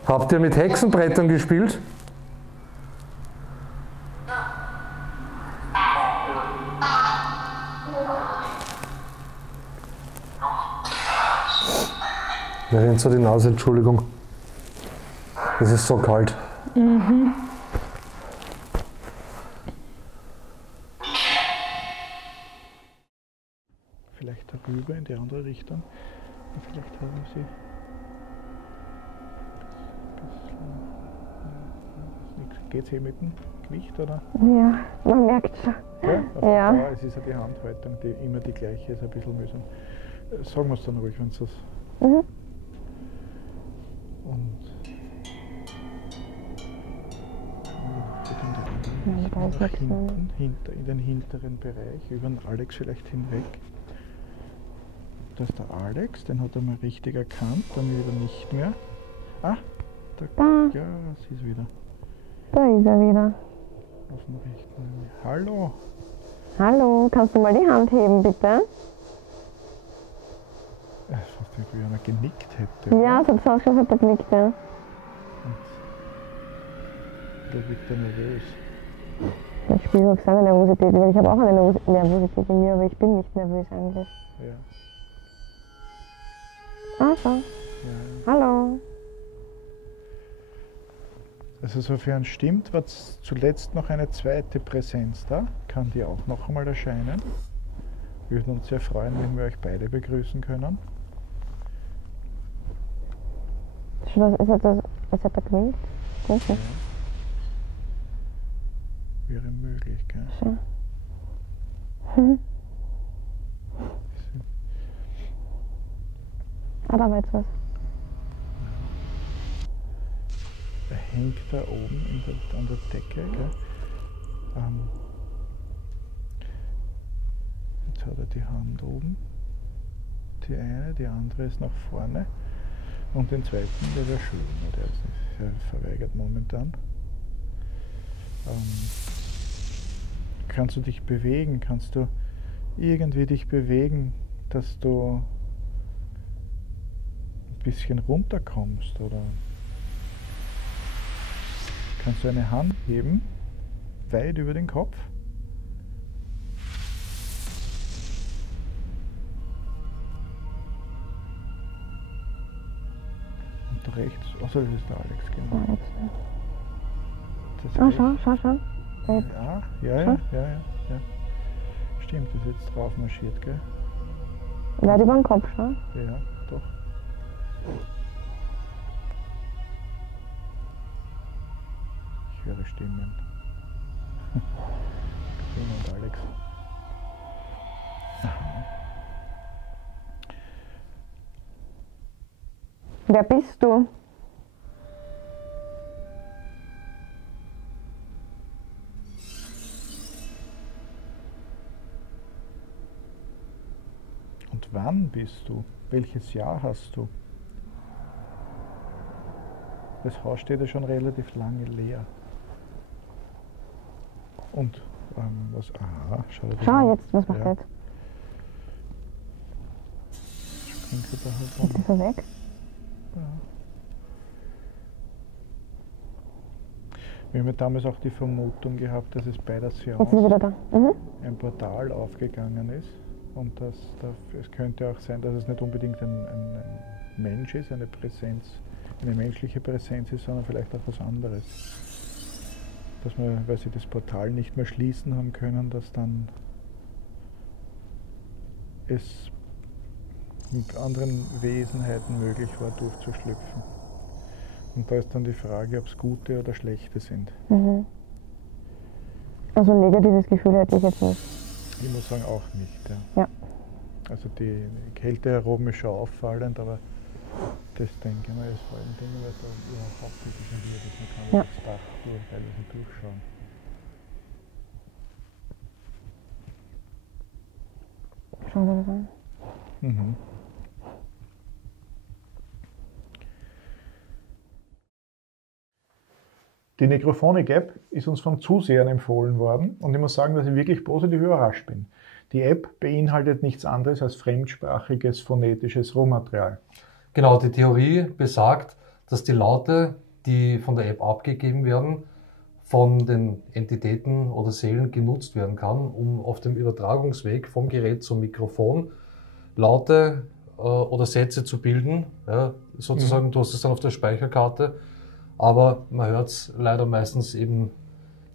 Habt ihr mit Hexenbrettern gespielt? Mir rennt so die Nase, Entschuldigung. Es ist so kalt. Vielleicht darüber in die andere Richtung. Und vielleicht haben sie geht es hier mit dem Gewicht, oder? Ja, man merkt schon. Ja, auf Ja. die Dauer, es ist ja die Handhaltung, die immer die gleiche ist, ein bisschen mühsam. Sagen wir es dann ruhig, wenn es das. Mhm. Und Ja, da ist nach nichts mehr. hinten, in den hinteren Bereich, über den Alex vielleicht hinweg. Da ist der Alex, den hat er mal richtig erkannt, dann wieder nicht mehr. Ah, Da, ja, sie ist wieder da ist er wieder. auf dem rechten. Hallo! Hallo, kannst du mal die Hand heben, bitte? Fast wie einer genickt hätte. Ja, so hat es ausgeschaut, als hat er genickt, ja. Da wird er nervös. Das spielt auch seine Nervosität, weil ich habe auch eine Nervosität in mir, aber ich bin nicht nervös eigentlich. Ja. Ah, schau. Ja. Hallo. Also sofern stimmt, war zuletzt noch eine zweite Präsenz da. Kann die auch noch einmal erscheinen. Wir würden uns sehr freuen, wenn wir euch beide begrüßen können. Was hat er gewinkt? Ja. Wäre möglich, gell? Schau. Ah, da war jetzt was. Er hängt da oben an der Decke. Gell? Jetzt hat er die Hand oben. Die eine, die andere ist nach vorne. Und den zweiten, der wäre schön. Der ist nicht verweigert momentan. Kannst du dich bewegen? Kannst du irgendwie dich bewegen, dass du ein bisschen runterkommst? Oder kannst du eine Hand heben, weit über den Kopf? Und rechts, achso, das ist der Alex, genau. Das Ah, rechts. schau. Ja, ja. Stimmt, das ist jetzt drauf marschiert, gell? Weit über den Kopf, schau. Ja, doch. Ich höre Stimmen. Christine und Alex. Wer bist du? Und wann bist du? Welches Jahr hast du? Das Haus steht ja schon relativ lange leer. Und was? Aha, schau dir das an. Schau jetzt, was macht Ja. er jetzt? Springt er da halt Jetzt ist er weg. Wir haben ja damals auch die Vermutung gehabt, dass es bei der Jetzt ist er Seance wieder da. Mhm. ein Portal aufgegangen ist und es könnte auch sein, dass es nicht unbedingt ein Mensch ist, eine Präsenz, eine menschliche Präsenz ist, sondern vielleicht auch was anderes. Dass wir, weil sie das Portal nicht mehr schließen haben können, dass dann es mit anderen Wesenheiten möglich war, durchzuschlüpfen. Und da ist dann die Frage, ob es gute oder schlechte sind. Mhm. Also ein negatives Gefühl hätte ich jetzt nicht. Ich muss sagen, auch nicht. Ja. Also die Kälte hier oben ist schon auffallend, aber das denke ich mal ist vor allem Dinge, weil da überhaupt nicht isoliert ist. Man kann Ja. das Dach teilweise durchschauen. Schau dir das an. Mhm. Die Necrophonic-App ist uns von Zusehern empfohlen worden und ich muss sagen, dass ich wirklich positiv überrascht bin. Die App beinhaltet nichts anderes als fremdsprachiges phonetisches Rohmaterial. Genau, die Theorie besagt, dass die Laute, die von der App abgegeben werden, von den Entitäten oder Seelen genutzt werden kann, um auf dem Übertragungsweg vom Gerät zum Mikrofon Laute oder Sätze zu bilden. Ja, sozusagen, du hast es dann auf der Speicherkarte, aber man hört es leider meistens eben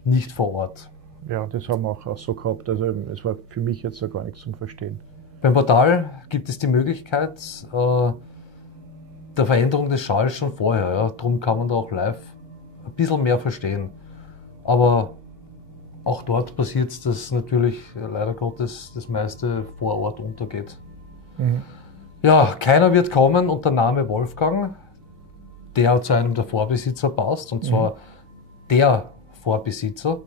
nicht vor Ort. Ja, das haben wir auch so gehabt. Also es war für mich jetzt so gar nichts zum Verstehen. Beim Portal gibt es die Möglichkeit der Veränderung des Schalls schon vorher. Ja. Darum kann man da auch live ein bisschen mehr verstehen. Aber auch dort passiert es, dass natürlich leider Gottes das meiste vor Ort untergeht. Mhm. Ja, keiner wird kommen und der Name Wolfgang, der zu einem der Vorbesitzer passt, und zwar der Vorbesitzer,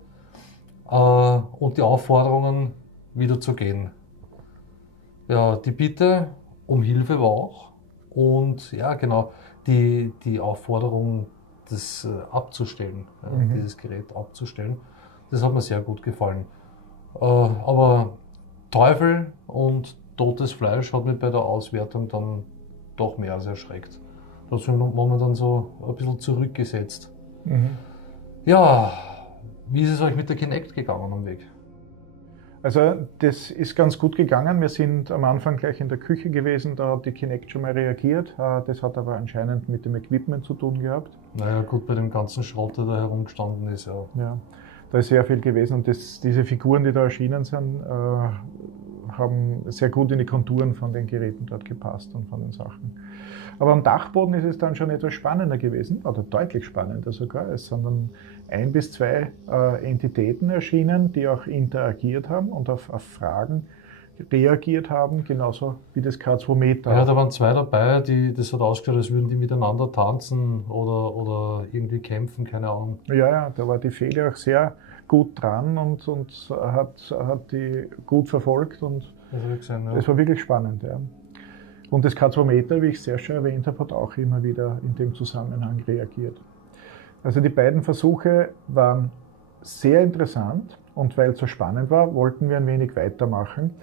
und die Aufforderungen wieder zu gehen. Ja, die Bitte um Hilfe war auch, und ja genau, die Aufforderung, das abzustellen, dieses Gerät abzustellen, das hat mir sehr gut gefallen. Aber Teufel und totes Fleisch hat mich bei der Auswertung dann doch mehr als erschreckt. Da sind wir momentan so ein bisschen zurückgesetzt. Mhm. Ja, Wie ist es euch mit der Kinect gegangen am Weg? Also das ist ganz gut gegangen. Wir sind am Anfang gleich in der Küche gewesen, da hat die Kinect schon mal reagiert. Das hat aber anscheinend mit dem Equipment zu tun gehabt. Naja gut, bei dem ganzen Schrott, der da herumgestanden ist, ja. Ja, da ist sehr viel gewesen und diese Figuren, die da erschienen sind, haben sehr gut in die Konturen von den Geräten dort gepasst und von den Sachen. Aber am Dachboden ist es dann schon etwas spannender gewesen, oder deutlich spannender sogar. Es sind dann 1 bis 2 Entitäten erschienen, die auch interagiert haben und auf Fragen reagiert haben, genauso wie das K2-Meter. Ja, da waren 2 dabei, das hat ausgeschaut, als würden die miteinander tanzen oder irgendwie kämpfen, keine Ahnung. Ja, da war die Feli auch sehr gut dran und hat die gut verfolgt und das war wirklich spannend. Ja. Und das K2-Meter, wie ich sehr schön erwähnt habe, hat auch immer wieder in dem Zusammenhang reagiert. Also die beiden Versuche waren sehr interessant und weil es so spannend war, wollten wir ein wenig weitermachen.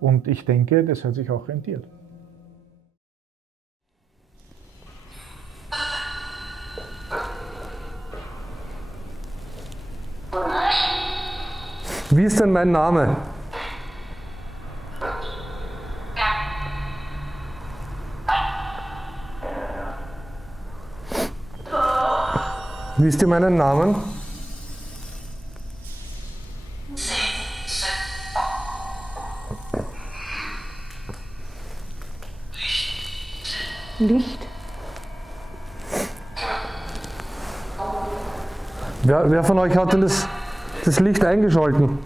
Und ich denke, das hat sich auch rentiert. Wie ist denn mein Name? Wisst ihr meinen Namen? Licht. Wer von euch hat denn das Licht eingeschalten?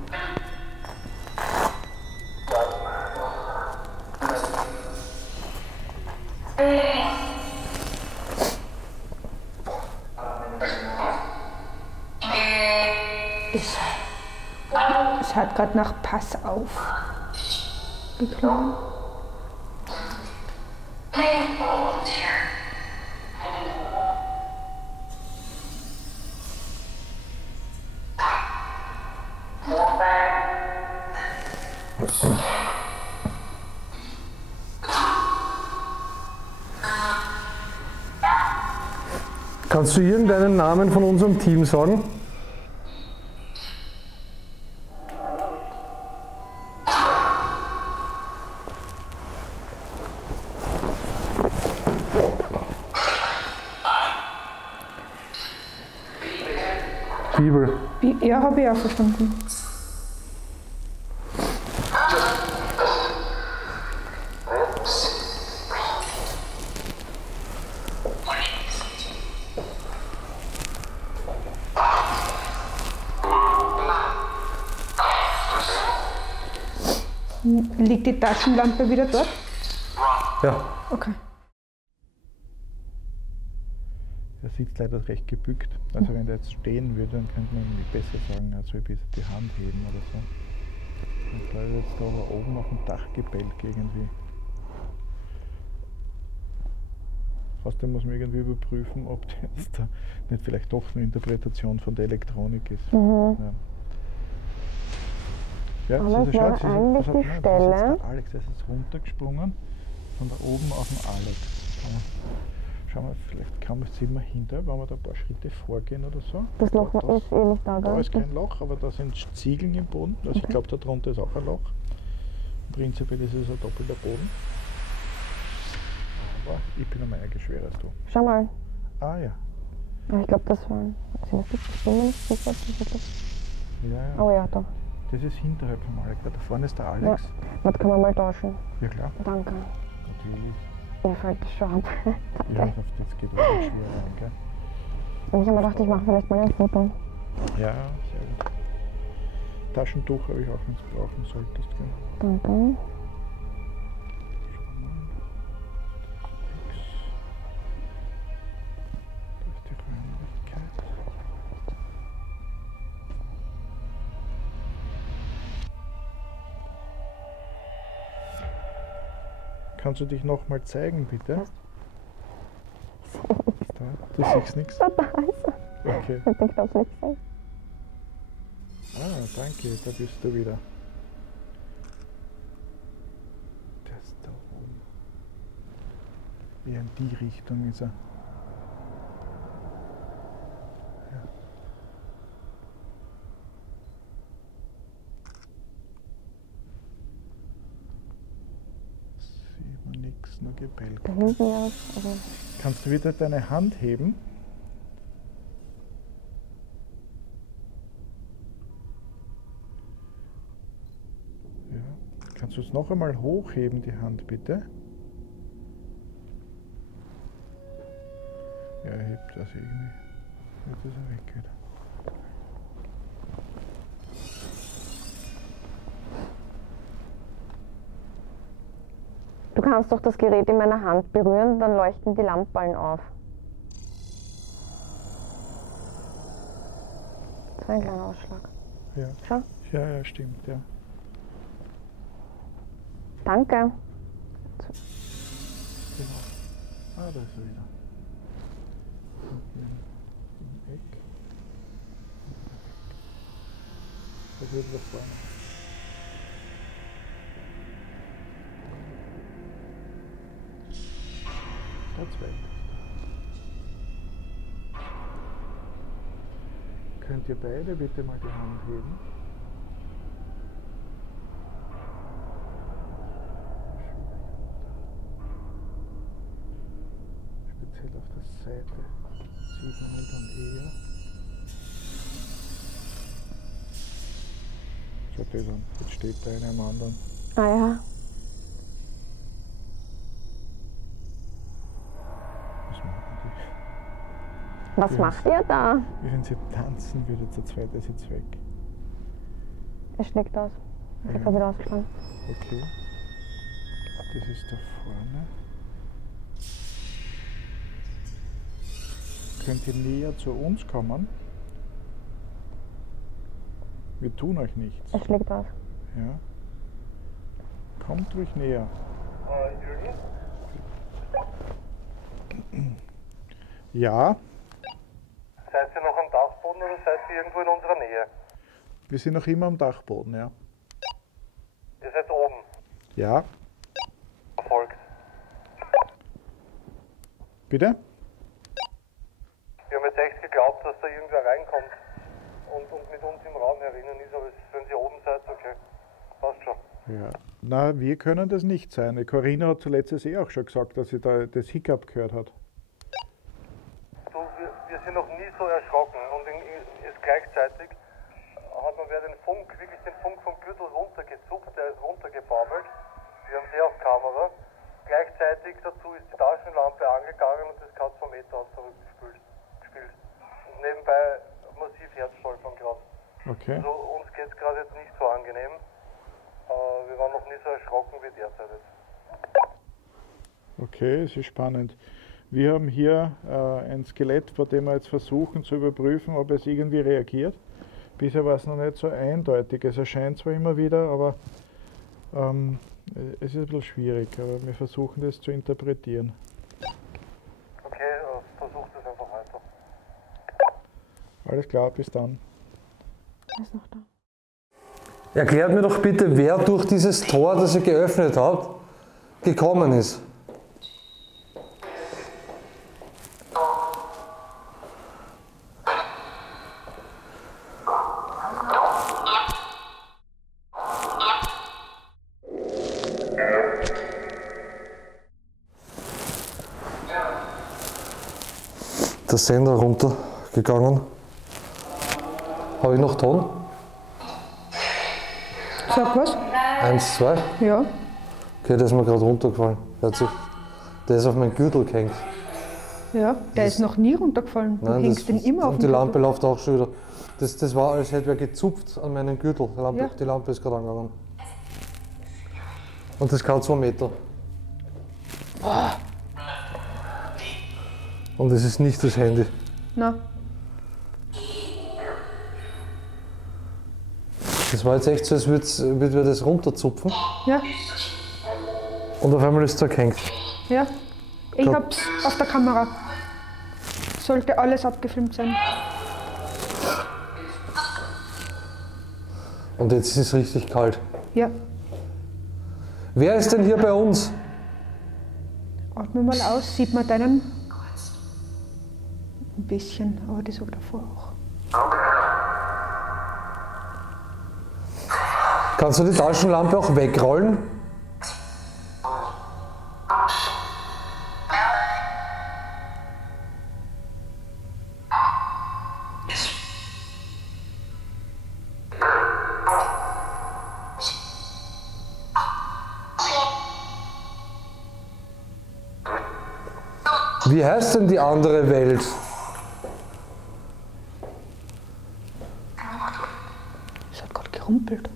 Es hat gerade nach Pass auf geklungen. Kannst du irgendeinen Namen von unserem Team sagen? Bibel. Ja, habe ich auch verstanden. Liegt die Taschenlampe wieder dort? Ja. Okay. Er sitzt leider recht gebückt. Also wenn der jetzt stehen würde, dann könnte man irgendwie besser sagen, er soll besser die Hand heben oder so. Und leider jetzt da aber oben auf dem Dachgebälk irgendwie. Fast muss man irgendwie überprüfen, ob das jetzt da nicht vielleicht doch eine Interpretation von der Elektronik ist. Mhm. Ja, Aber es war eigentlich die Stelle. Der Alex, der ist jetzt runtergesprungen, von da oben auf den Alex. Ja. Schauen wir, vielleicht sieht man hinter, wenn wir da ein paar Schritte vorgehen oder so. Das Loch ist eh nicht da. Da ist kein Loch, aber da sind Ziegeln im Boden. Also ich glaube, da drunter ist auch ein Loch. Prinzipiell ist es ein doppelter Boden. Aber ich bin einmal schwerer als du. Schau mal. Ah ja. Ich glaube, das war. Ich bin mir nicht sicher. Ja. Oh ja, doch. Das ist hinterhalb vom Alex. Da vorne ist der Alex. Ja. Das kann man mal tauschen. Ja klar. Danke. Natürlich. Mir fällt das schon ab. Ja, das geht auch nicht schwer rein, gell? Und ich habe mir gedacht, ich mache vielleicht mal ein Foto. Ja, sehr gut. Taschentuch habe ich auch, wenn du es brauchen solltest, gell? Danke. Da ist die Räumlichkeit. Kannst du dich noch mal zeigen, bitte? Da, du siehst nichts? Da ist er. Okay. Ich habe den Knopf nicht gesehen. Ah, danke, da bist du wieder. Der ist da oben. Eher in die Richtung ist er. Ja. nichts, nur Gebälk. Da hinten ja. Also Kannst du wieder deine Hand heben? Ja. Kannst du es noch einmal hochheben, die Hand bitte? Ja, hebt das irgendwie. Jetzt ist er weg wieder. du kannst doch das Gerät in meiner Hand berühren, dann leuchten die Lampballen auf. Das war ein kleiner Ausschlag. Ja. Schau. Ja, ja, stimmt, ja. Danke. Genau. Ah, da ist er wieder. Und hier im Eck. Da wird was vorne. Der zweite. Könnt ihr beide bitte mal die Hand heben? Speziell auf der Seite sieht man ihn dann eher. Schaut das an, jetzt steht da einer am anderen. Ah ja. Was machen die? Was Ja. macht ihr da? Wie wenn sie tanzen würde, der zweite ist jetzt weg. Es schlägt aus. Ich Ja. habe wieder ausgeschlagen. Okay. Das ist da vorne. Könnt ihr näher zu uns kommen? Wir tun euch nichts. Es schlägt aus. Ja. Kommt ruhig näher. Ja, Seid ihr noch am Dachboden oder seid ihr irgendwo in unserer Nähe? wir sind noch immer am Dachboden, ja. Ihr seid oben. Ja, Verfolgt. bitte? Wir haben jetzt echt geglaubt, dass da irgendwer reinkommt und mit uns im Raum herinnen ist, aber wenn ihr oben seid, okay. Passt schon. Ja. Na, wir können das nicht sein. Die Corinna hat zuletzt auch schon gesagt, dass sie da das Hiccup gehört hat. Du, wir sind noch nie so erschrocken und ist gleichzeitig hat man wer den Funk, wirklich den Funk vom Gürtel runtergezupft, der ist runtergebaumelt. Wir haben sie auf Kamera. Gleichzeitig dazu ist die Taschenlampe angegangen und das Katzometer hat zurückgespielt. Und nebenbei massiv Herzstolpern gerade. Okay. Also uns geht es gerade jetzt nicht so angenehm. Wir waren noch nie so erschrocken wie derzeit jetzt. Okay, es ist spannend. Wir haben hier ein Skelett, vor dem wir jetzt versuchen zu überprüfen, ob es irgendwie reagiert. Bisher war es noch nicht so eindeutig. Es erscheint zwar immer wieder, aber es ist ein bisschen schwierig. Aber wir versuchen das zu interpretieren. Okay, versucht es einfach weiter. Alles klar, bis dann. Er ist noch da. Erklärt mir doch bitte, wer durch dieses Tor, das ihr geöffnet habt, gekommen ist. Der Sender runtergegangen. Habe ich noch Ton? Sag was? 1, 2. Ja. Okay, der ist mir gerade runtergefallen. Der ist auf meinen Gürtel gehängt. Ja, der ist noch nie runtergefallen. Du hängst den immer auf und den die Lampe Gürtel. läuft auch schon wieder. Das war, als hätte wer gezupft an meinen Gürtel. Ja. Die Lampe ist gerade angegangen. Und das kann 2 Meter. Und es ist nicht das Handy. Na, Das war jetzt echt so, als würden wir das runterzupfen. ja, Und auf einmal ist es da gehängt. ja. Ich Glaub- hab's auf der Kamera. Sollte alles abgefilmt sein. Und jetzt ist es richtig kalt. Ja. Wer ist denn hier bei uns? Atme mal aus, sieht man deinen? Ein bisschen, aber das war davor auch. Kannst du die Taschenlampe auch wegrollen? Wie heißt denn die andere Welt? Es hat gerade gerumpelt.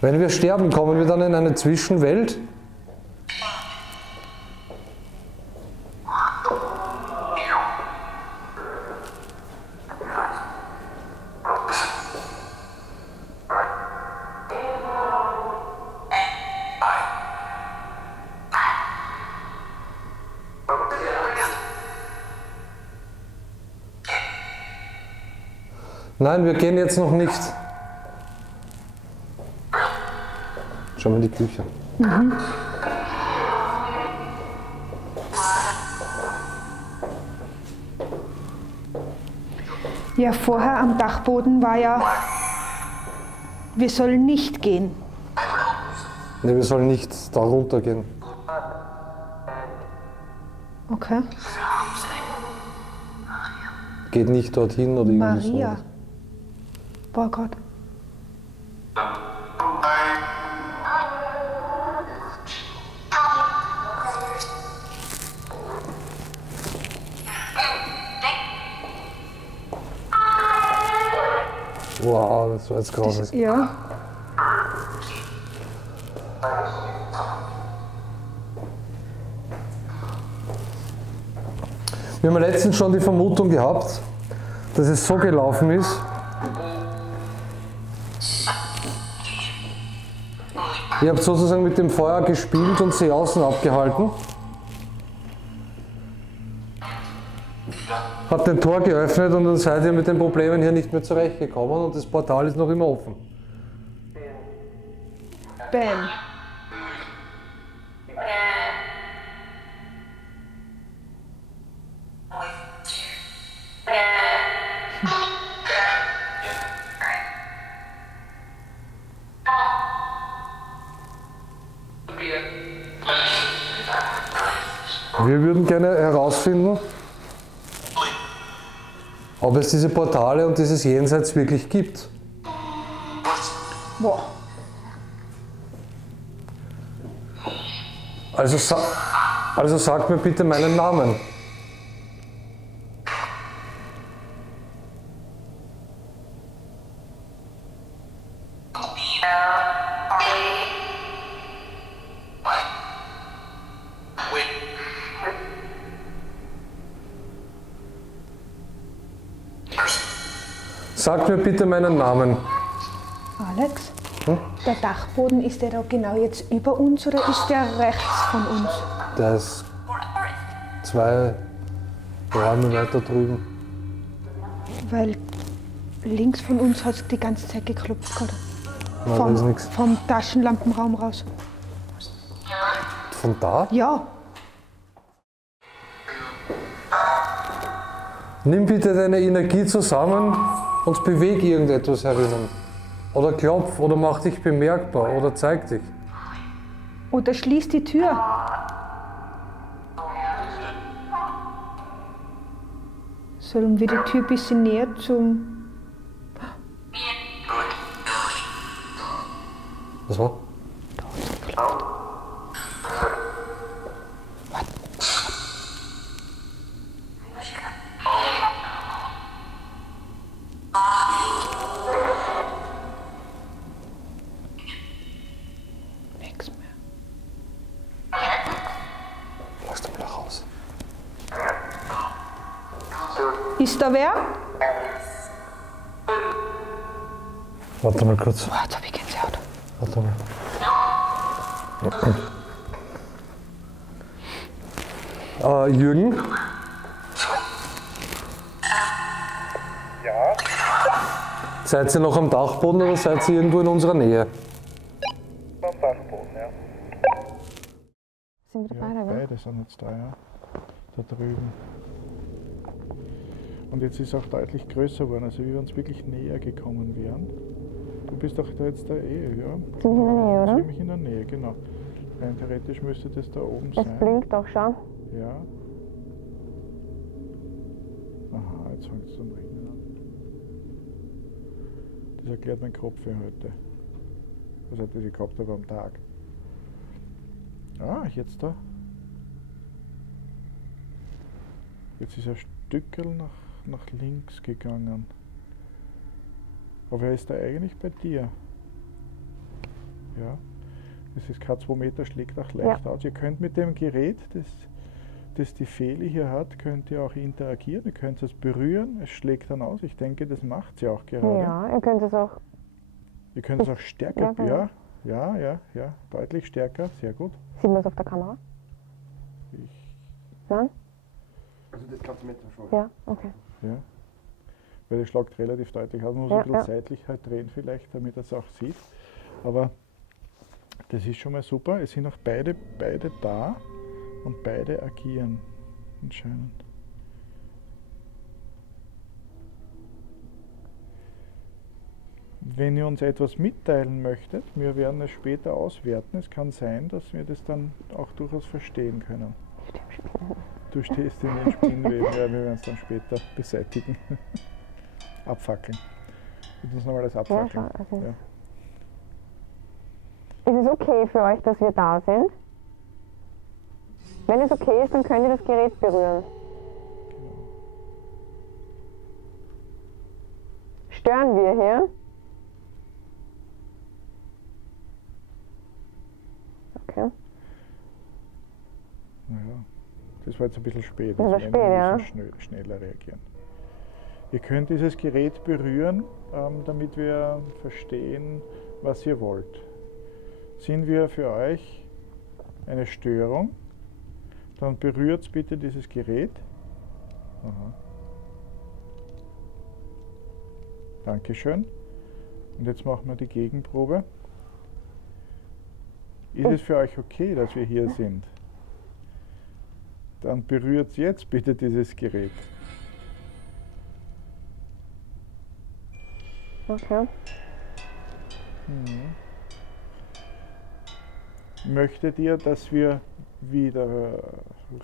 Wenn wir sterben, kommen wir dann in eine Zwischenwelt? Nein, wir gehen jetzt noch nicht. Schau mal in die Küche. Ja, vorher am Dachboden war ja, wir sollen nicht gehen. Ne, wir sollen nicht da runtergehen. Okay. Geht nicht dorthin oder irgendwie so. Maria. Boah Gott. Wow, das war jetzt grausig. Ja. Wir haben ja letztens schon die Vermutung gehabt, dass es so gelaufen ist. Ihr habt sozusagen mit dem Feuer gespielt und sie außen abgehalten. Hat den Tor geöffnet und dann seid ihr mit den Problemen hier nicht mehr zurechtgekommen und das Portal ist noch immer offen. Bam. Wir würden gerne herausfinden, ob es diese Portale und dieses Jenseits wirklich gibt. Boah. Also sagt mir bitte meinen Namen. Sagt mir bitte meinen Namen. Alex, der Dachboden, ist der da genau jetzt über uns oder ist der rechts von uns? Der ist 2 Räume weiter drüben. Weil links von uns hat es die ganze Zeit geklopft gerade. Nein, da ist nichts. Vom Taschenlampenraum raus. Von da? Ja. Nimm bitte deine Energie zusammen und beweg irgendetwas herinnen. Oder klopf oder mach dich bemerkbar oder zeig dich. Oder schließ die Tür. Sollen wir die Tür ein bisschen näher zum... Was war? Nichts mehr. Lass doch mal raus. Ist da wer? Warte mal kurz. Boah, jetzt hab ich Gänsehaut. Warte mal. Jürgen? Ja, Seid ihr noch am Dachboden oder seid ihr irgendwo in unserer Nähe? am Dachboden, ja. Sind wir Ja, beide, oder? beide sind jetzt da, ja. Da drüben. Und jetzt ist es auch deutlich größer geworden, also wie wir uns wirklich näher gekommen wären. Du bist doch da jetzt da ja? Ziemlich in der Nähe, oder? Ziemlich in der Nähe, genau. Rein theoretisch müsste das da oben Es sein. blinkt auch schon. Ja. Aha, jetzt fängt es zum Regnen an. Das erklärt mein Kopf für heute. Also das ich gehabt habe am Tag. Ah, jetzt da. Jetzt ist ein Stückel nach links gegangen. Aber er ist da eigentlich bei dir. Ja. Das ist kein 2 Meter, schlägt auch leicht aus. Ihr könnt mit dem Gerät, das die Feli hier hat, könnt ihr auch interagieren. Ihr könnt es berühren, es schlägt dann aus. Ich denke, das macht sie auch gerade. Ja, ihr könnt es auch. Ihr könnt es auch stärker, ja, deutlich stärker, sehr gut. Sieht man es auf der Kamera? Nein? Also das kannst du mit schon. Ja, okay. Ja. Weil das schlagt relativ deutlich aus. Man muss ein bisschen seitlich halt drehen vielleicht, damit er es auch sieht. Aber das ist schon mal super. Es sind auch beide da und beide agieren anscheinend. Wenn ihr uns etwas mitteilen möchtet, wir werden es später auswerten. Es kann sein, dass wir das dann auch durchaus verstehen können. Du stehst in den Spinnweben, ja, wir werden es dann später beseitigen. Abfackeln. Mit uns nochmal das abfackeln. Ja. Ist es okay für euch, dass wir da sind? Wenn es okay ist, dann könnt ihr das Gerät berühren. Stören wir hier? Okay. Naja, das war jetzt ein bisschen spät. Das war also spät, ja. Wir müssen schneller reagieren. Ihr könnt dieses Gerät berühren, damit wir verstehen, was ihr wollt. Sind wir für euch eine Störung, dann berührt bitte dieses Gerät. Aha. Dankeschön. Und jetzt machen wir die Gegenprobe. Ist es für euch okay, dass wir hier sind? Dann berührt jetzt bitte dieses Gerät. Okay. Möchtet ihr, dass wir wieder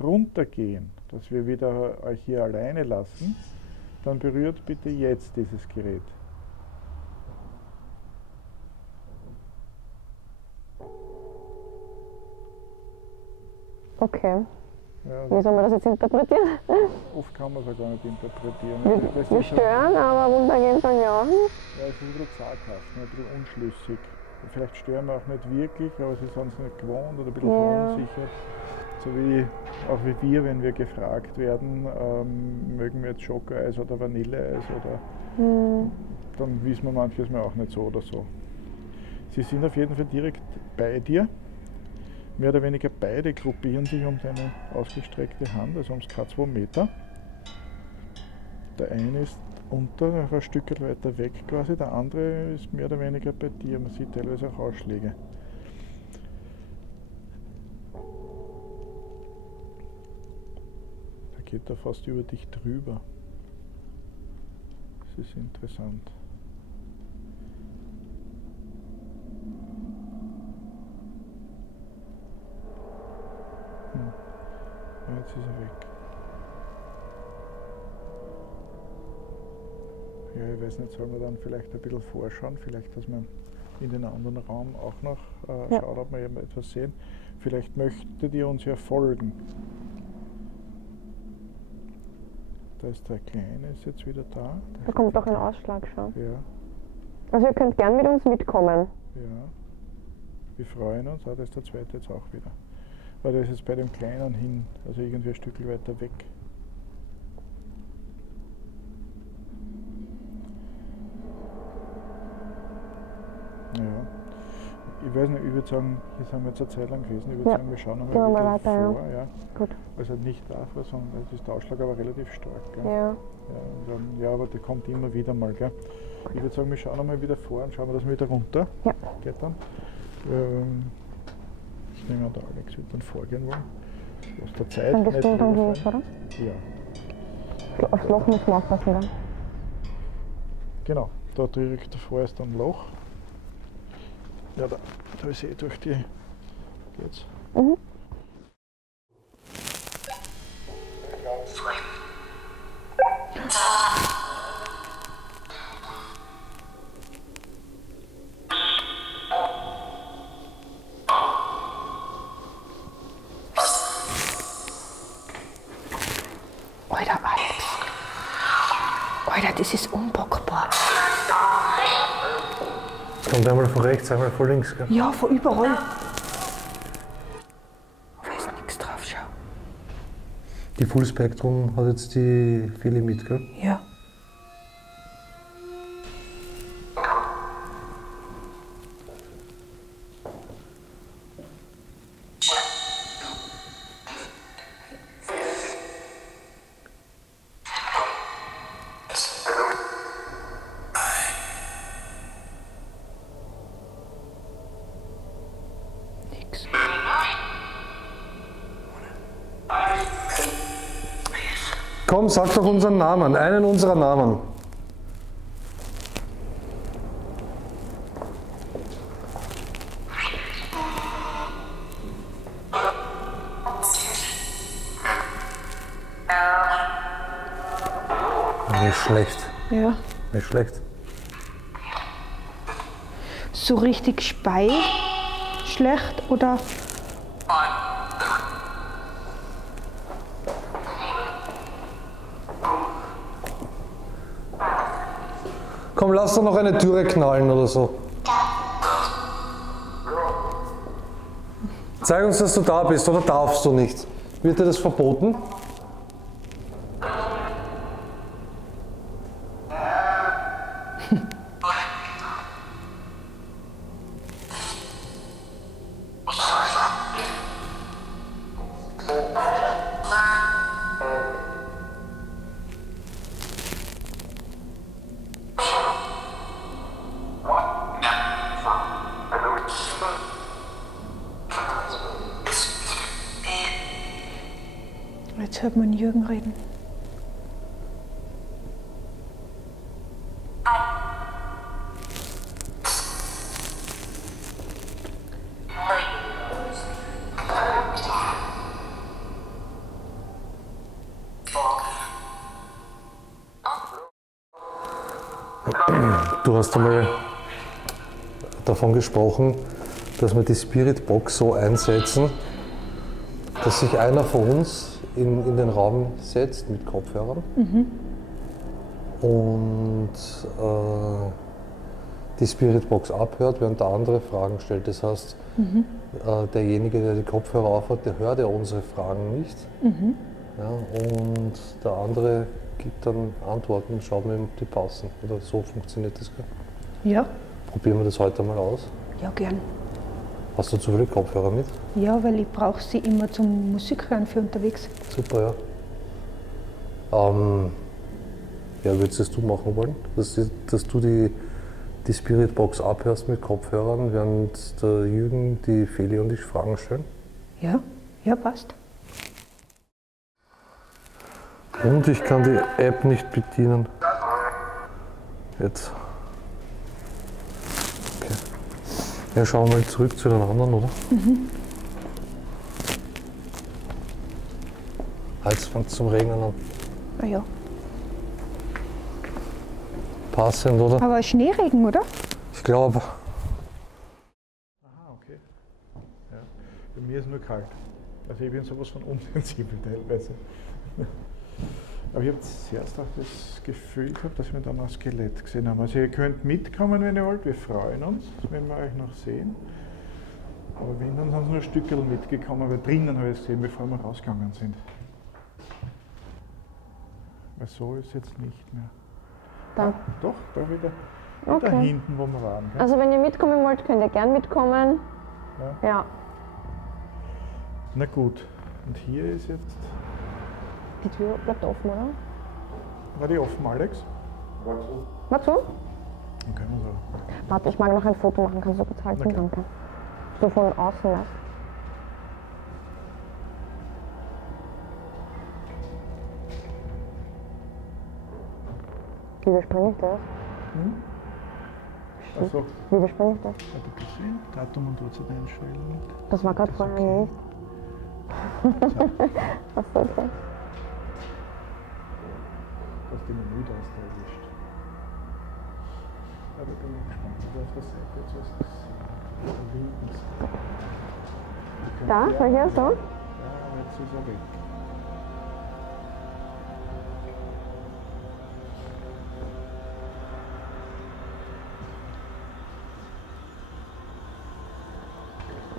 runtergehen, dass wir wieder euch hier alleine lassen? Dann berührt bitte jetzt dieses Gerät. Okay. Ja, Wie soll man das jetzt interpretieren? oft kann man es auch gar nicht interpretieren. Wir stören, aber runtergehen sollen wir auch nicht. Ja, es ist ein bisschen zaghaft, ein bisschen unschlüssig. Vielleicht stören wir auch nicht wirklich, aber sie sind es nicht gewohnt oder ein bisschen verunsichert. So wie auch wie wir, wenn wir gefragt werden, mögen wir jetzt Schokoeis oder Vanilleeis oder dann wissen wir manches Mal auch nicht so oder so. Sie sind auf jeden Fall direkt bei dir. Mehr oder weniger beide gruppieren sich um deine ausgestreckte Hand, also ums K2 Meter. Der eine ist unter, ein Stück weiter weg quasi, der andere ist mehr oder weniger bei dir. Man sieht teilweise auch Ausschläge. Da geht er fast über dich drüber. Das ist interessant. Ja, jetzt ist er weg. Ja, ich weiß nicht, soll man dann vielleicht ein bisschen vorschauen, vielleicht, dass man in den anderen Raum auch noch schaut, ob wir etwas sehen. Vielleicht möchtet ihr uns ja folgen. Da ist der Kleine, ist jetzt wieder da. Da kommt doch ein Ausschlag schon. Ja, Also ihr könnt gern mit uns mitkommen. ja. Wir freuen uns. Ah, da ist der Zweite jetzt auch wieder. Aber der ist jetzt bei dem Kleinen hin, also irgendwie ein Stück weiter weg. Ja. Ich weiß nicht, ich würde sagen, hier sind wir jetzt eine Zeit lang gewesen, ich würde sagen, wir schauen nochmal Gehen wir wieder mal weiter, vor. Ja. Gut. Also nicht davor, sondern das ist der Ausschlag aber relativ stark. Gell? Ja. Ja, aber der kommt immer wieder mal. Gell? Ich würde sagen, wir schauen nochmal wieder vor und schauen wir das mal wieder runter. Ja. Geht dann. Ich nehme an, der Alex wird dann vorgehen wollen. Aus der Zeit. Dann gehst du dann hoch, oder? Ja. Aufs Loch müssen wir aufpassen dann. Genau, da direkt davor ist dann ein Loch. Ja, da ist durch die. Geht's. Alter, das ist unpackbar. Es kommt einmal von rechts, einmal von links. Gell? Ja, von überall. Aber ist nichts drauf, schau. Die Full Spectrum hat jetzt die viele mit, gell? Ja. Komm, sag doch unseren Namen, einen unserer Namen. Nicht schlecht, Ja. nicht schlecht. So richtig Spei schlecht oder? Komm, lass doch noch eine Türe knallen oder so. Zeig uns, dass du da bist, oder darfst du nicht? Wird dir das verboten? Jetzt hört man Jürgen reden. Du hast einmal davon gesprochen, dass wir die Spirit Box so einsetzen, dass sich einer von uns in den Raum setzt mit Kopfhörern und die Spirit Box abhört, während der andere Fragen stellt. Das heißt, derjenige, der die Kopfhörer aufhat, der hört ja unsere Fragen nicht. Ja, und der andere gibt dann Antworten und schaut mir, ob die passen. Oder so funktioniert das. Gell? Ja. Probieren wir das heute mal aus. Ja, gern. Hast du zufällig Kopfhörer mit? Ja, weil ich brauche sie immer zum Musik hören für unterwegs. Super, ja. Ja, würdest das du machen wollen? Dass du die Spirit Box abhörst mit Kopfhörern, während der Jürgen, die Feli und ich Fragen stellen? Ja, ja, passt. Und ich kann die App nicht bedienen. Jetzt. Okay. Ja, schauen wir mal zurück zu den anderen, oder? Jetzt fängt es zum Regnen an. Ah ja. Passend, oder? Aber Schneeregen, oder? Ich glaube. Aha, okay. Ja. Bei mir ist nur kalt. Also ich bin sowas von unsensibel teilweise. Aber ich habe zuerst auch das Gefühl gehabt, dass wir dann ein Skelett gesehen haben. Also ihr könnt mitkommen, wenn ihr wollt. Wir freuen uns, wenn wir euch noch sehen. Aber wenn, dann sind sie nur ein Stückchen mitgekommen, aber drinnen habe ich es gesehen, bevor wir rausgegangen sind. Weil so ist jetzt nicht mehr. Da. Doch, da wieder. Okay. Da hinten, wo wir waren. Gell? Also wenn ihr mitkommen wollt, könnt ihr gern mitkommen. Ja. Na gut. Und hier ist jetzt. Die Tür bleibt offen, oder? War die offen, Alex? Warte so. Dann können wir so. Warte, ich mag noch ein Foto machen. Kannst du kurz halten? Na klar. Danke. So von außen was. Wie überspringe ich das? Achso, Wie überspringe ich das? ja, bitte schön. Datum und Uhrzeit einstellen. Das war gerade vorher nicht. Was soll das? Du hast die Menü da erwischt. Aber ich bin mal gespannt, wie auf der Seite jetzt was ist. Linken Seite. Da? War hier so? Ja, aber jetzt ist er weg.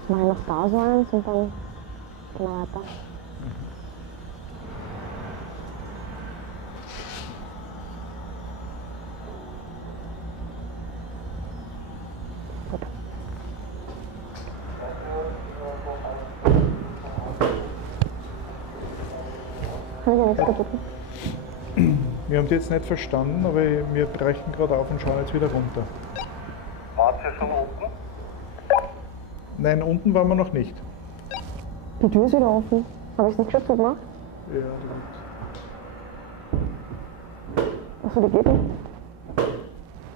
Jetzt mache ich noch da so eins und dann gehen wir weiter. Gut. Habe ich ja nichts kaputt. Wir haben die jetzt nicht verstanden, aber wir brechen gerade auf und schauen jetzt wieder runter. Wart ihr schon unten? Nein, unten waren wir noch nicht. Die Tür ist wieder offen. Habe ich es nicht schon zugemacht? Ja, Achso, die geht nicht.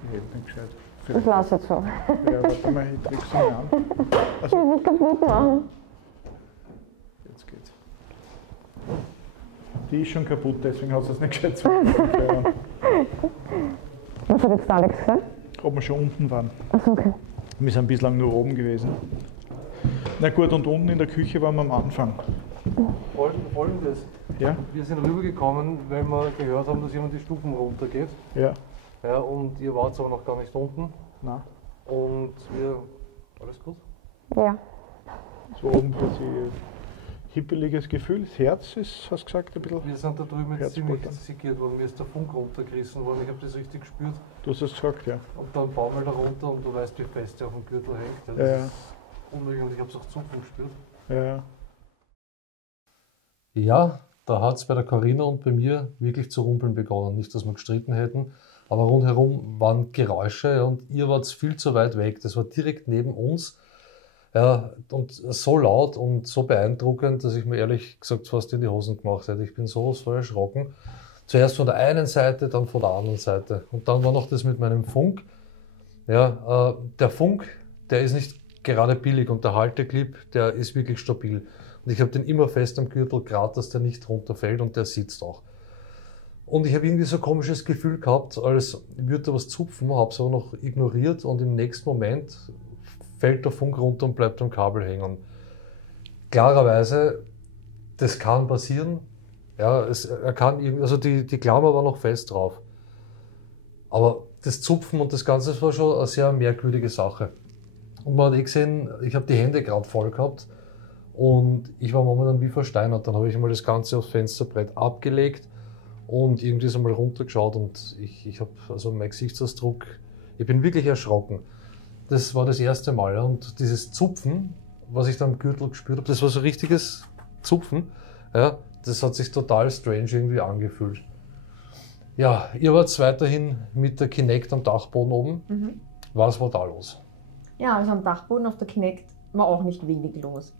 die hält nicht gescheit. Ich lasse jetzt so. Ja, warte mal, ich drücke sie mal an. Ich will es nicht kaputt machen. Jetzt geht's. Die ist schon kaputt, deswegen hat sie es nicht gescheit zugemacht. Was hat jetzt der Alex gesagt? Ob wir schon unten waren. Achso, okay. Wir sind bislang nur oben gewesen. Na gut, und unten in der Küche waren wir am Anfang. Folgendes. Ja? Wir sind rübergekommen, weil wir gehört haben, dass jemand die Stufen runtergeht. Ja. Ja, und ihr wart aber noch gar nicht unten. Nein. Und wir. Alles gut? Ja. So oben plötzlich hippeliges Gefühl. Das Herz ist, hast du gesagt, ein bisschen. Wir sind da drüben jetzt ziemlich Herzpoltern. segiert worden. Mir ist der Funk runtergerissen worden. Ich habe das richtig gespürt. Du hast es gesagt, ja. Und dann bauen wir da runter und du weißt, wie fest der auf dem Gürtel hängt. Ja, Das ja. ist unmöglich und ich habe es auch Zupfen gespürt. Ja. Ja, da hat es bei der Corinna und bei mir wirklich zu rumpeln begonnen. Nicht, dass wir gestritten hätten, aber rundherum waren Geräusche und ihr wart viel zu weit weg. Das war direkt neben uns. Ja, und so laut und so beeindruckend, dass ich mir ehrlich gesagt fast in die Hosen gemacht hätte. Ich bin sowas voll erschrocken. Zuerst von der einen Seite, dann von der anderen Seite. Und dann war noch das mit meinem Funk. Ja, der Funk, der ist nicht gerade billig und der Halteclip, der ist wirklich stabil. Und ich habe den immer fest am Gürtel, gerade dass der nicht runterfällt und der sitzt auch. Und ich habe irgendwie so ein komisches Gefühl gehabt, als würde er was zupfen, habe es aber noch ignoriert und im nächsten Moment fällt der Funk runter und bleibt am Kabel hängen. Klarerweise, das kann passieren. Ja, also die Klammer war noch fest drauf. Aber das Zupfen und das Ganze, das war schon eine sehr merkwürdige Sache. Und man hat gesehen, ich habe die Hände gerade voll gehabt und ich war momentan wie versteinert. Dann habe ich mal das Ganze aufs Fensterbrett abgelegt und irgendwie so mal runtergeschaut und ich habe, also mein Gesichtsausdruck, ich bin wirklich erschrocken. Das war das erste Mal und dieses Zupfen, was ich da am Gürtel gespürt habe, das war so richtiges Zupfen, ja, das hat sich total strange irgendwie angefühlt. Ja, ihr wart weiterhin mit der Kinect am Dachboden oben. Was war da los? Ja, also am Dachboden auf der Kinect war auch nicht wenig los.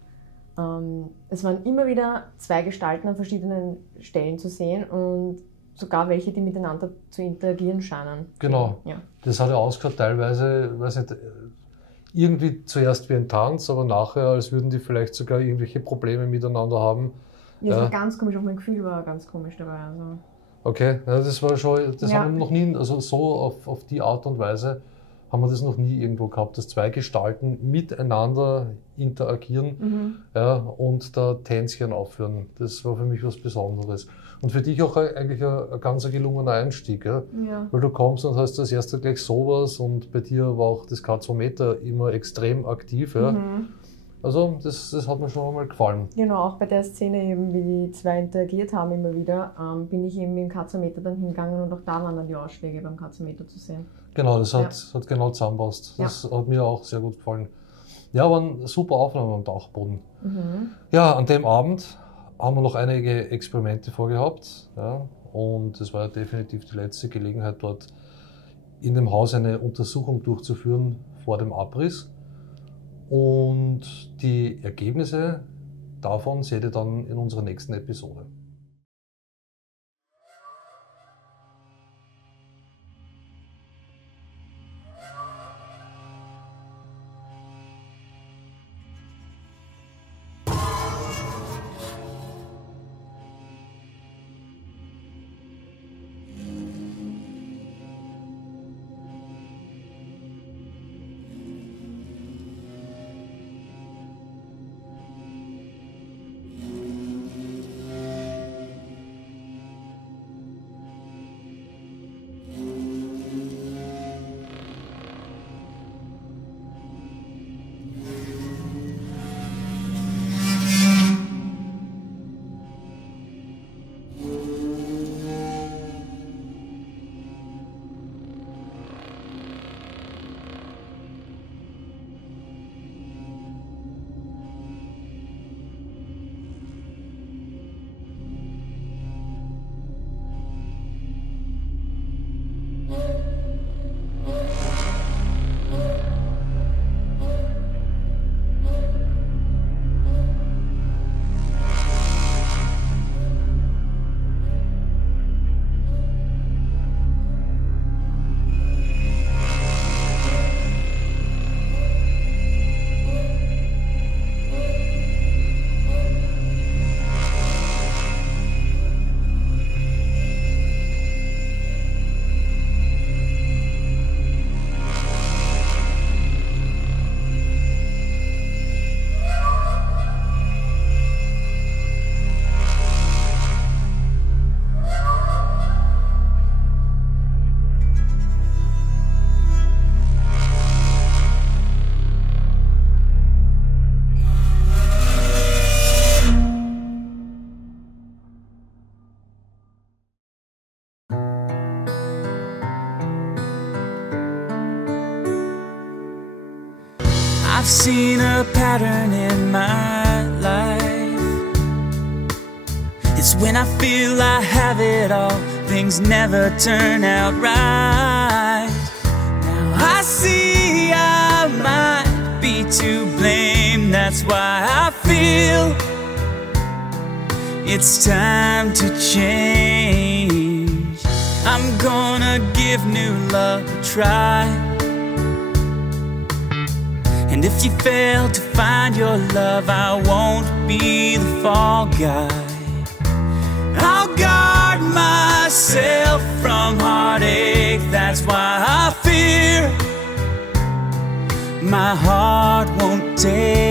Es waren immer wieder zwei Gestalten an verschiedenen Stellen zu sehen und sogar welche, die miteinander zu interagieren scheinen. Genau. Ja. Das hat ja ausgeschaut teilweise, weiß nicht, irgendwie zuerst wie ein Tanz, aber nachher, als würden die vielleicht sogar irgendwelche Probleme miteinander haben. Ja, das war ganz komisch, auch mein Gefühl war ganz komisch dabei. Also. Okay, ja, das war schon, das Ja. haben wir noch nie, also so auf die Art und Weise haben wir das noch nie irgendwo gehabt, dass zwei Gestalten miteinander interagieren ja, und da Tänzchen aufführen. Das war für mich was Besonderes. Und für dich auch eigentlich ein ganz gelungener Einstieg, ja? Ja. Weil du kommst und hast das erste gleich sowas und bei dir war auch das K2-Meter immer extrem aktiv. Ja? Also das hat mir schon einmal gefallen. Genau, auch bei der Szene eben, wie die zwei interagiert haben immer wieder, bin ich eben mit dem Katzenmeter dann hingegangen und auch da waren dann die Ausschläge beim Katzenmeter zu sehen. Genau, das hat genau zusammenpasst. Das hat mir auch sehr gut gefallen. Ja, waren super Aufnahmen am Dachboden. Ja, an dem Abend haben wir noch einige Experimente vorgehabt. Ja, und es war ja definitiv die letzte Gelegenheit, dort in dem Haus eine Untersuchung durchzuführen vor dem Abriss. Und die Ergebnisse davon seht ihr dann in unserer nächsten Episode. I've seen a pattern in my life. It's when I feel I have it all, things never turn out right. Now I see I might be to blame, that's why I feel it's time to change. I'm gonna give new love a try. And if you fail to find your love, I won't be the fall guy. I'll guard myself from heartache, that's why I fear my heart won't take